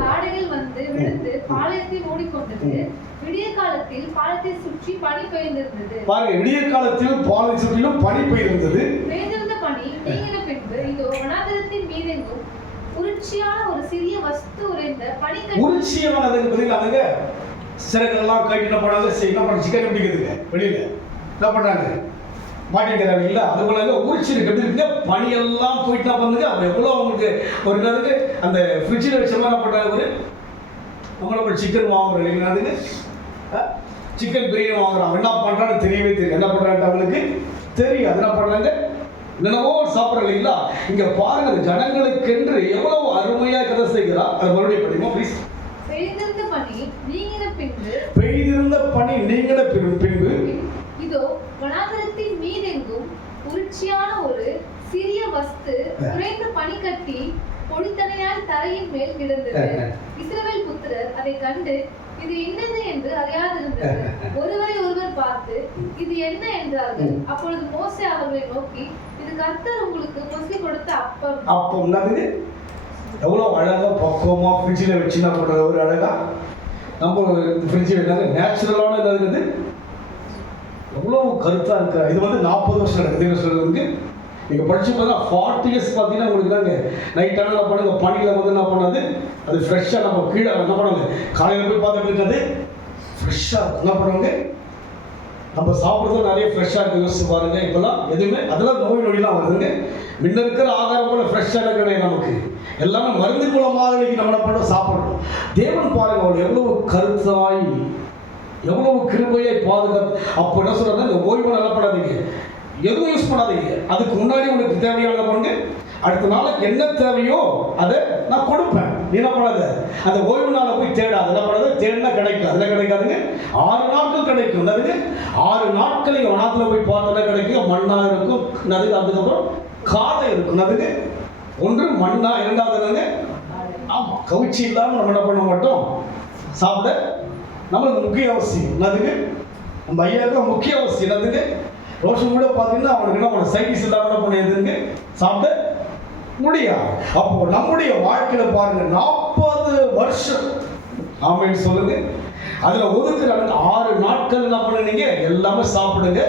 சாடைகள் வந்து விழுந்து பாளையத்தை மூடிக்கொண்டது, விடிய காலத்தில் பாலத்தை சுற்றி பனி பெய்திருந்தது. பாருங்க, விடிய காலத்தில் பாலத்தை சுற்றிலும் பனி பெய்திருந்தது. பெய்திருந்த பனி நீங்கின பின்பு இதோ வனாந்தரத்தின் மீதெங்கும் உருட்சியான ஒரு சிறிய வஸ்து உறைந்த பனிக்கட்டி. உருட்சியானதுக்கு பதில் அதுங்க சிறகுகள் எல்லாம் கட்டி என்ன பண்ணாங்க, என்ன பண்ண சிக்கன் பிடிக்குதுங்க வெளியில என்ன பண்றாங்க மாட்டிக்கிறாங்க இல்ல. அது போல உரிச்சு இருக்கு எப்படி இருக்குங்க, பனியெல்லாம் போயிட்டு என்ன பண்ணுங்க, அது எவ்வளோ அவங்களுக்கு ஒரு என்னதுக்கு அந்த ஃப்ரிட்ஜில் வச்ச மாதிரி என்ன பண்ணுறாங்க, ஒரு நம்மள சிக்கன் வாங்குறோம் இல்லைங்களா, அதுக்கு சிக்கன் பிரியாணி வாங்குறாங்க. என்ன பண்ணுறான்னு தெரியவே தெரியும், என்ன பண்ணுறாங்க அவங்களுக்கு தெரியும். அது என்ன பண்ணுறாங்க, என்னவோ சாப்பிட்றோம் இல்லைங்களா. இங்கே பாருங்க, அந்த ஜனங்களுக்கென்று எவ்வளவு அருமையாக கதை செய்கிறார். அதை மறுபடியும் படிப்போம் ப்ளீஸ். பெய்திருந்த பனி நீங்கின பின்பு இதோ வனாந்தரத்தின் மீதெங்கும் உருட்சியான ஒரு சிறிய வஸ்து உறைந்த பனிக்கட்டி பொடித்தனையால் தரையின் மேல் கிடந்தது. இஸ்ரவேல் புத்திரர் அதை கண்டு இது இன்னது என்று அறியாதிருந்தது. ஒருவரை ஒருவர் பார்த்து இது என்ன என்றார்கள். அப்பொழுது மோசே அவர்களை நோக்கி, இது கர்த்தர் உங்களுக்கு முஸ்லி கொடுத்த அப்பம். அப்பம் எவ்வளோ அழகா பக்குவமா ஃப்ரிட்ஜில் வச்சுன்னா போடுற ஒரு அழகா நம்ம ஃப்ரிட்ஜில் என்னது நேச்சுரலான இருக்குது, எவ்வளோ கருத்தாக இருக்கிற. இது 40 வருஷம் நடக்குது சொல்றது. நீங்கள் படிச்சு பார்த்தா 40 இயர்ஸ் பார்த்தீங்கன்னா உங்களுக்கு தாங்க நைட்டான என்ன பண்ணுங்க, பனியில் என்ன பண்ணாது அது ஃப்ரெஷ்ஷாக நம்ம கீழே என்ன பண்ணுவாங்க, காலையில் போய் பார்த்துட்டு இருக்காது ஃப்ரெஷ்ஷாக என்ன பண்ணுவாங்க. நம்ம சாப்பிட்றதுல நிறைய ஃப்ரெஷ்ஷாக இருக்குது, யோசிச்சு பாருங்க. இப்போல்லாம் எதுவுமே அதெல்லாம் நோய் நொடிலாம் வருதுங்க. முன்ன இருக்கிற ஆகாரம் போல ஃப்ரெஷ்ஷான கிடையாது, நமக்கு எல்லாமே மருந்து மூலமாக இன்னைக்கு நம்ம என்ன பண்ண சாப்பிட்றோம். தேவன் பாருங்க அவள் எவ்வளவு கருத்தாய் எவ்வளவு கிருபையை பாதுகாத்து. அப்போ என்ன சொல்றாங்க, இந்த ஓய்வு நல்லா பண்ணாதீங்க, எதுவும் யூஸ் பண்ணாதீங்க. அதுக்கு முன்னாடி உங்களுக்கு தேவையான பண்ணுங்க, அடுத்த நாளுக்கு என்ன தேவையோ அதை நான் கொடுப்பேன். நீ என்ன பண்ணாத, அந்த ஓய்வு நாளை போய் தேடாது. என்ன பண்ணாது, தேடினா கிடைக்கும். அதில் கிடைக்காதுங்க. 6 நாட்கள் கிடைக்கும். அதுக்கு 6 நாட்கள் நீங்கள் வனத்தில் போய் பார்த்தா கிடைக்கும். மண்ணாக இருக்கும், அதுக்கப்புறம் காலை இருக்கும். அதுக்கு ஒன்று மண்ணா, இரண்டாவது ஆமாம் கவுச்சி இல்லாமல் நம்ம என்ன பண்ண மாட்டோம், சாப்பிட நம்மளுக்கு முக்கிய அவசியம். அதுக்கு நம்ம ஐயாவுக்கு முக்கிய அவசியம். அதுக்கு ரோஷன் கூட பார்த்தீங்கன்னா அவனுக்கு என்ன பண்ண சைக்கிஸ் இல்லாமல் என்ன பண்ணியதுங்க சாப்பிட முடியாது. அப்போ நம்முடைய வாழ்க்கையில பாருங்க 40 வருஷம் ஆமென் சொல்லுங்க. அதுல ஒதுக்குற 6 நாட்கள் என்ன பண்ணுங்க, எல்லாமே சாப்பிடுங்க.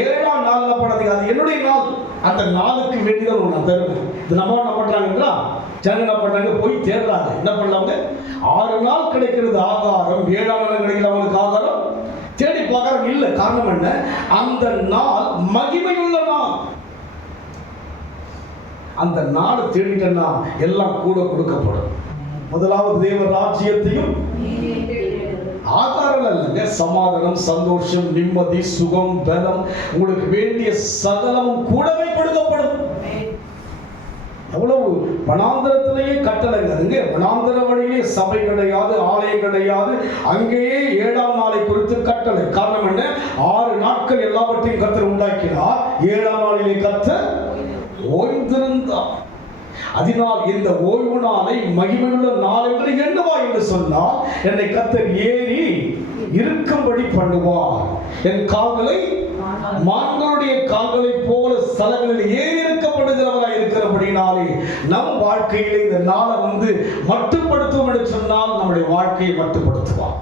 7ஆம் நாள் என்ன பண்ணாதீங்க, அது என்னுடைய நாள், அந்த நாளுக்கு வேண்டியதான் ஒன்று நான் தருவேன். இது நம்ம என்ன பண்றாங்கன்னா ஜனங்க என்ன பண்றாங்க, போய் தேடுறாங்க. என்ன பண்ணாங்க, 6 நாள் கிடைக்கிறது ஆகாரம், 7ஆம் நாள் கிடைக்கிற அவங்களுக்கு ஆகாரம் தேடி பார்க்கறது இல்லை. காரணம் என்ன, அந்த நாள் மகிமையுள்ள நாள். அந்த நாளை தேடிட்டா எல்லாம் கூட கொடுக்கப்படும். முதலாவது தேவ ராஜ்யத்தையும் ஆதாரம் இல்லைங்க, சமாதானம், சந்தோஷம், நிம்மதி, சுகம், பலம், உங்களுக்கு வேண்டிய சகலமும் கூடவே கொடுக்கப்படும். எவ்வளவு வனாந்தரத்திலேயே கட்டளைங்க. வனாந்தர வழியிலே சபை கிடையாது, ஆலயம் கிடையாது. அங்கேயே 7ஆம் நாளை குறித்து கட்டளை. காரணம் என்ன, 6 நாட்கள் எல்லாவற்றையும் கர்த்தர் உண்டாக்கினார். 7ஆம் நாளிலே கர்த்தர் ஓய்ந்திருந்தார். அதனால் இந்த ஓய்வு நாளை மகிமையுள்ள நாள் என்று எண்ணுவா என்று சொன்னால், என்னை கர்த்தர் ஏறி இருக்கும்படி பண்ணுவார். என் கால்களை மான்களுடைய கால்களை போல ஸ்தலங்களில் ஏறி இருக்கப்படுகிறவராய் இருக்கிறபடினாலே நம் வாழ்க்கையிலே இந்த நாளை மட்டுப்படுத்துவோம் என்று சொன்னால் நம்முடைய வாழ்க்கையை மட்டுப்படுத்துவார்.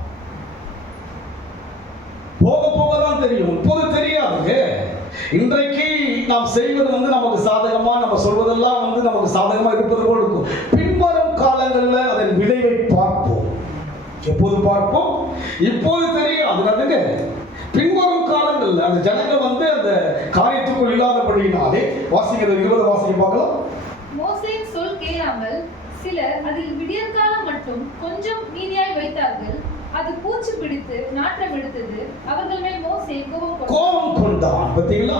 போக போகதான் தெரியும், இப்போது தெரியாதுங்க. இன்றைக்கு நாம் செய்வது நமக்கு சாதகமா, நம்ம சொல்வதெல்லாம் நமக்கு சாதகமா இருப்பது போல் இருக்கும். பின்வரும் காலங்களில் அதன் விளைவை பார்ப்போம். எப்போது பார்ப்போம், இப்போது தெரியும். அதுங்க பின்வரும் காலங்களில் அந்த ஜனங்க அந்த காரியத்துக்குள் இல்லாதபடியினாலே வாசிக்கிறது 20 வாசிக்க பார்க்கலாம். மோசேயின் சொல் கேளாமல் சிலர் அதில் விடியற்காலம் மட்டும் கொஞ்சம் மீதியாய் வைத்தார்கள். அது பூச்சி பிடித்து நாற்றம் எடுத்தது. அவர்கள் மேல் மோசே கோபம் கொண்டான். பார்த்தீங்களா,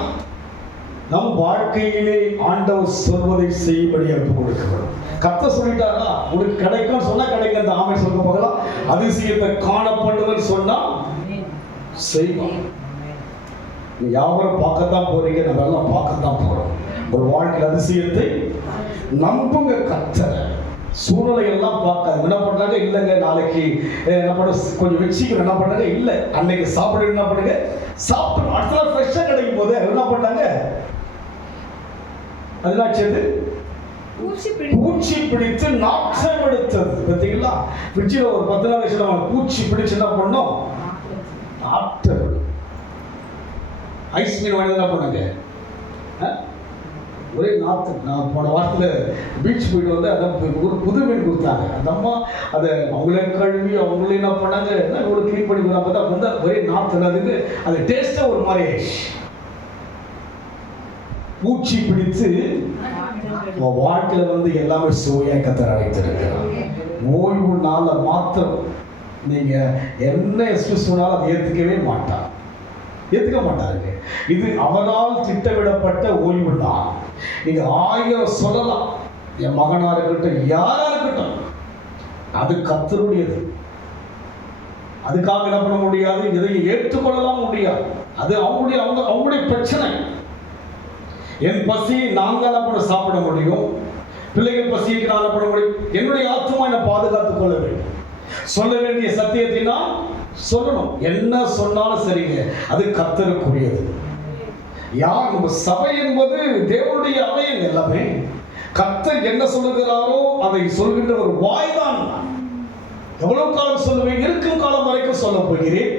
நம் வாழ்க்கையிலே ஆண்டவர் சொல்வதை செய்யும்படி அனுப்பி கொடுக்கப்படும். கர்த்தர் சொல்லிட்டாரா, உனக்கு கிடைக்கும் சொன்னா கிடைக்கும். அந்த ஆமென் சொல்ல போகலாம். அதிசயத்தை காணப்படுவன்னு சொன்னா செய்வான். யாவரும் பார்க்கத்தான் போறீங்க, நம்ம எல்லாம் பார்க்கத்தான் போறோம். ஒரு வாழ்க்கையில் அதிசயத்தை நம்புங்க. கர்த்தர் சூழ்நிலை எல்லாம் பார்க்காது. என்ன பண்றாங்க, இல்லைங்க நாளைக்கு என்ன பண்ண கொஞ்சம் வச்சுக்கணும், என்ன பண்ணாங்க, இல்லை அன்னைக்கு சாப்பிட என்ன பண்ணுங்க, சாப்பிடணும். அடுத்த நாள் ஃப்ரெஷ்ஷாக கிடைக்கும் போது என்ன பண்ணாங்க, அதனாச்சது பூச்சி பிடித்து நாற்றம் எடுத்தது. பார்த்தீங்களா, ஃப்ரிட்ஜில் ஒரு 10 நாள் வச்சு பூச்சி பிடிச்சு என்ன பண்ணோம், நாற்றம். ஐஸ் மீன் வாங்கி என்ன பண்ணாங்க, ஒரே நாற்று. நான் போன வாரத்தில் பீச் போயிட்டு அதான் ஒரு புது மீன் கொடுத்தாங்க. அந்த அம்மா அதை அவங்களே கழுவி அவங்களே என்ன பண்ணாங்க, இவ்வளோ க்ளீன் பண்ணி பார்த்தா ஒரே நாற்று. அதுக்கு அது டேஸ்ட்டாக ஒரு மாதிரி ஆயிடுச்சு. பூச்சி பிடித்து வாழ்க்கையில் எல்லாமே சுவையாக கர்த்தர் அழைத்திருக்கிறார். ஓய்வு நாளை மாத்திரம் நீங்கள் என்ன எக்ஸ்பிரஸ் சொன்னாலும் அதை ஏற்றுக்க மாட்டாருங்க. இது அவரால் திட்டமிடப்பட்ட ஓய்வு நாள். நீங்க 1000 சொல்லலாம், என் மகனா இருக்கட்டும், யாரா இருக்கட்டும், அது கர்த்தருடையது. அதுக்காக என்ன பண்ண முடியாது, இதை ஏற்றுக்கொள்ளலாம் முடியாது. அது அவங்களுடைய பிரச்சனை. என் பசி நான் தான் என்ன பண்ண சாப்பிட முடியும், பிள்ளைகள் பசிக்கு நான் என்ன பண்ண முடியும். என்னுடைய ஆத்மா என்னை பாதுகாத்துக் கொள்ள வேண்டும். சொல்ல வேண்டிய சத்தியத்தை நான் சொல்லணும். என்ன சொன்னாலும் சரிங்க, அது கர்த்தருக்குரியது. யார் நம்ம சபை என்பது தேவனுடைய அவை எல்லாமே. கர்த்தர் என்ன சொல்லுகிறாரோ அதை சொல்கின்ற ஒரு வாய்தான். எவ்வளவு காலம் சொல்லுவேன்? இருக்கும் காலம் வரைக்கும் சொல்ல போகிறேன்.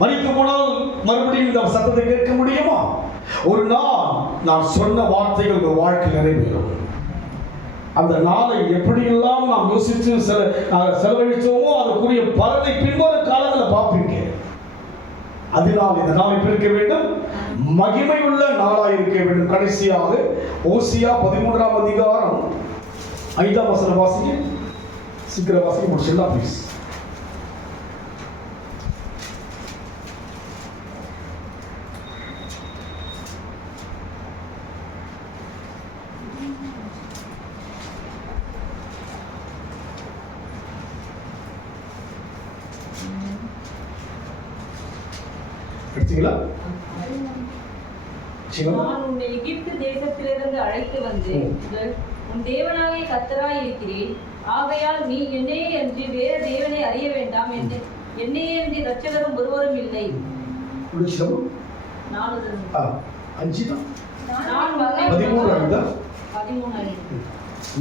மறித்து போனால் மறுபடியும் இந்த சத்தத்தை கேட்க முடியுமா? ஒரு நாள் நான் சொன்ன வார்த்தைகள் ஒரு வாழ்க்கை நிறைவேறும். அந்த நாளை எப்படியெல்லாம் நாம் யோசித்து செலவழித்தோமோ அதுக்குரிய பலனை பின்வரும் காலங்களில் பார்ப்பீங்க. அதனால் இந்த நாளை பிரிக்க வேண்டும், மகிமை உள்ள நாளாக இருக்க வேண்டும். கடைசியாக ஓசியா 13ஆம் அதிகாரம் 5ஆம் வசனம் வாசிங்க. சீக்கிரம் வாசிக்க முடிச்சிடலாம் ப்ளீஸ். எடுத்தீங்களா? நான் உன்னை எகிப்து தேசத்திலிருந்து அழைத்து வந்தேன். உன் தேவனாகிய கர்த்தராய் இருக்கிறேன். ஆகையால் நீ என்னையே அன்றி வேற தேவனை அறிய வேண்டாம். என்னையே அன்றி இரட்சகரும் ஒருவரும் இல்லை.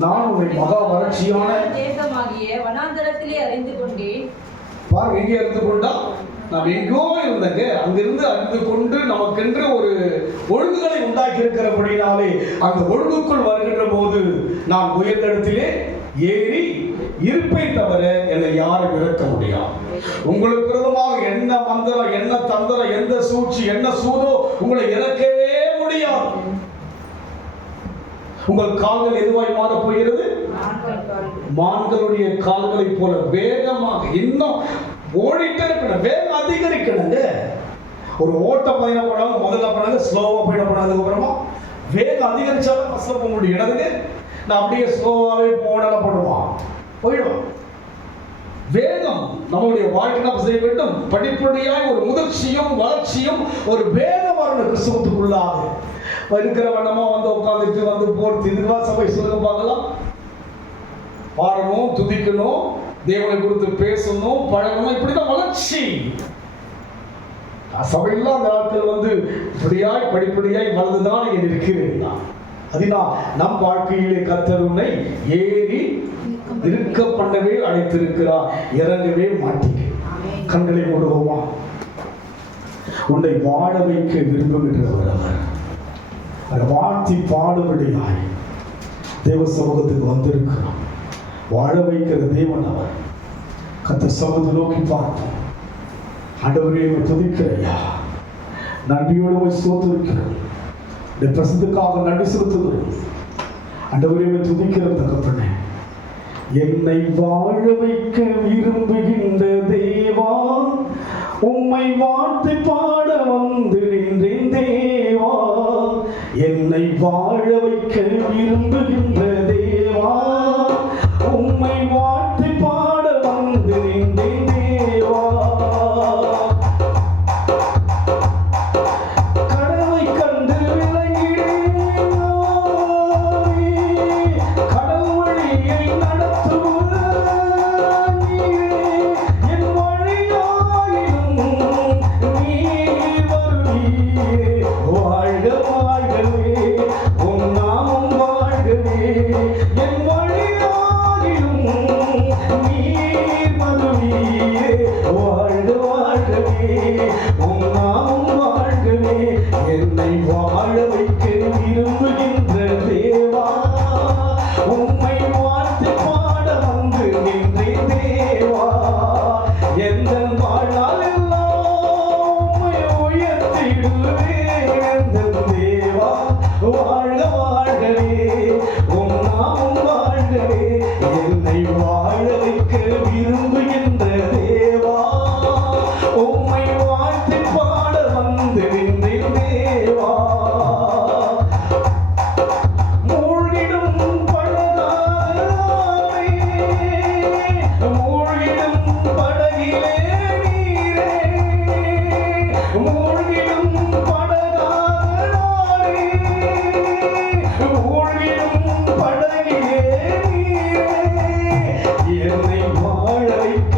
நான் உன்னை மகா வறட்சியான தேசமாகிய வனாந்தரத்திலே அறிந்து கொண்டேன். பாருங்க, எங்கே அறிந்து கொண்டா? நாம் எங்கோ இருந்தங்க, அங்கிருந்து அறிந்து கொண்டு நமக்கென்று ஒரு ஒழுங்குகளை உண்டாக்கி இருக்கிறபடினாலே அந்த ஒழுங்குக்குள் வருகின்ற போது நான் உயர்ந்த இடத்திலே ஏறி இருப்பேன் தவிர என்னை யாரும் இறக்க முடியாது. உங்களுக்கு விரோதமாக என்ன மந்திரம், என்ன தந்திரம், எந்த சூழ்ச்சி, என்ன சூதோ உங்களை இறக்கவே முடியாது. உங்கள் கால்கள் எதுவாய் மாற போகிறது? மான்களுடைய கால்களை போல வேகமாக இன்னும் ஓடிட்டே இருக்கணும், வேகம் அதிகரிக்கணுங்க. ஒரு ஓட்ட பயணம் பண்ணாங்க, முதல்ல பண்ணாங்க ஸ்லோவா பயணம் பண்ணதுக்கு அப்புறமா வேகம் அதிகரிச்சாலும் பஸ்ல போக முடியும். என்னதுங்க, நான் அப்படியே ஸ்லோவாவே போனாலும் பண்ணுவான் போயிடும். வேகம் நம்முடைய வாழ்க்கை செய்ய வேண்டும். படிப்படியாய் ஒரு முதிர்ச்சியும் வளர்ச்சியும் ஒரு வேகம் வரணும் கிறிஸ்துவுக்குள்ளாக. இருக்கிற வண்ணமா வந்து உட்காந்துட்டு வந்து போறது இதுவா சபை சொல்லுங்க பார்க்கலாம். பாடணும், துதிக்கணும், தேவனை குறித்து பேசணும், பழகணும், இப்படிதான் வளர்ச்சி. சபையில் அந்த நாட்கள் வந்து இப்படியாய் படிப்படியாய் வளர்ந்துதான் இருக்கிறேன். அதனால் நம் வாழ்க்கையிலே கர்த்தர் உன்னை ஏறி இருக்க பண்ணவே அழைத்திருக்கிறார், இறங்கவே மாட்டீங்க. கண்களை மூடுவோமா? உன்னை வாழ வைக்க விரும்புகின்றவர் அவர். அதை வாழ்த்தி பாடுபடியாய் தேவ சமூகத்துக்கு வந்திருக்கிறோம். வாழ வைக்கிற தேவன் அவர். கர்த்தர் சமூகத்தை நோக்கி பார்த்தோம். ஆண்டவரே துதிக்கிறையா, நன்றியோடு ஸ்தோத்திரிக்கிறோம். இந்த பிரசத்துக்காக நன்றி செலுத்துகிறோம். ஆண்டவரே துதிக்கிற தகப்பனே, என்னை வாழ வைக்க விரும்புகின்ற தேவா, உம்மை வாழ்த்து பாட வந்து நின்றேன் தேவா. என்னை வாழ வைக்க விரும்புகின்ற தேவா, உம்மை வாழ்த்து பாட வந்து நின்றேன் தேவா. கடவை கண்டு விளங்கினேன், கடல் வழியை நடத்துவ நீரே. என் வழியாயிலும் நீர் வருவீரே. வாழ்க வாழ்கவே, உன் நாமம் வாழ்கவே. என் வழியாயிலும் நீர் வருவீரே. வாழ்க வாழ்கவே, உன் நாமம் வாழ்கவே. என்னை வாழ வைக்க விரும்புகின்ற தேவா, உம்மை வாழ்த்து பாட வந்து நின்றேன் தேவா. எந்த வாழ்நாள் எல்லாம் உம்மை உயர்த்திடுவேன் தேவா. வாழ்க வாழ்கவே, உம் நாமம் வாழ்கவே. என்னை வாழ வைக்க விரும்புகின்ற தேவா, உம்மை வாழ்த்து பாட வந்து நின்றேன் தேவா. மூழ்கிடும் படகாலே, மூழ்கிடும் படகிலே நீரே. மூழ்கிடும் படகாலே, மூழ்கிடும் படகிலே நீரே. என்னை வாழ வைக்க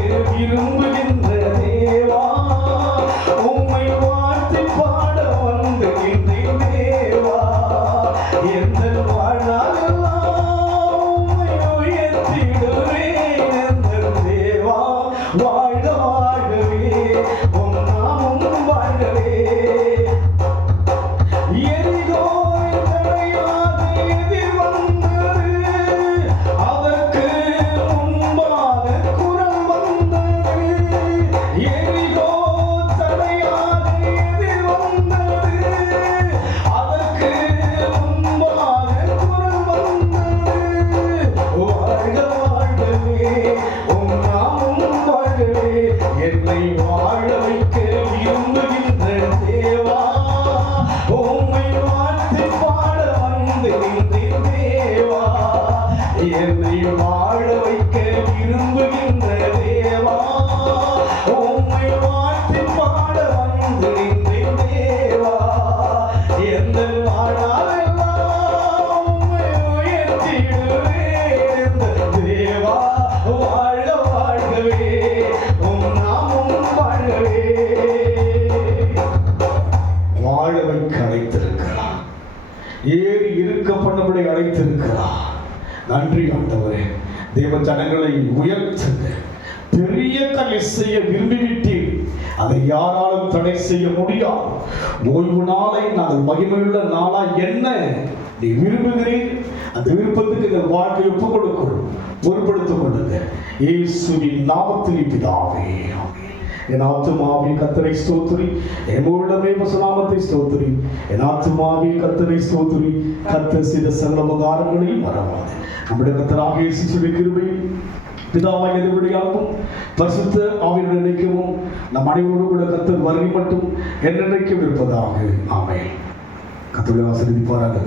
நன்றி ஆண்டவரே. தேவ ஜனங்களை உயர்த்துங்க. பெரிய காரியம் செய்ய விரும்பிவிட்டீர், அதை யாராலும் தடை செய்ய முடியாது. ஓய்வு நாளை நாங்கள் மகிமையுள்ள நாளா என்ன நீ விரும்புகிறீர், அந்த விருப்பத்துக்கு எங்கள் வாழ்க்கை ஒப்புக் கொடுக்கிறோம். பொறுப்படுத்திக் கொள்ளுங்க இயேசுவின் நாமத்தில் பிதாவே. என் ஆத்துமாவே கர்த்தரை ஸ்தோத்திரி, என் உள்ளமே நாமத்தை ஸ்தோத்திரி. என் ஆத்துமாவே கர்த்தரை ஸ்தோத்திரி, கர்த்தர் செய்த சகல உபகாரங்களையும் மறவாதே. நம்முடைய கர்த்தராகிய இயேசுவின் கிருபை, பிதாவாகிய தேவனுடையாகவும் பரிசுத்த ஆவியானவருடைய ஐக்கியமும் நம் அனைவரோடு கூட கர்த்தர் வருகை மட்டும் என்றென்றைக்கும் இருப்பதாக. ஆமென். கர்த்தருடைய ஆசீர்வதிப்பாராக.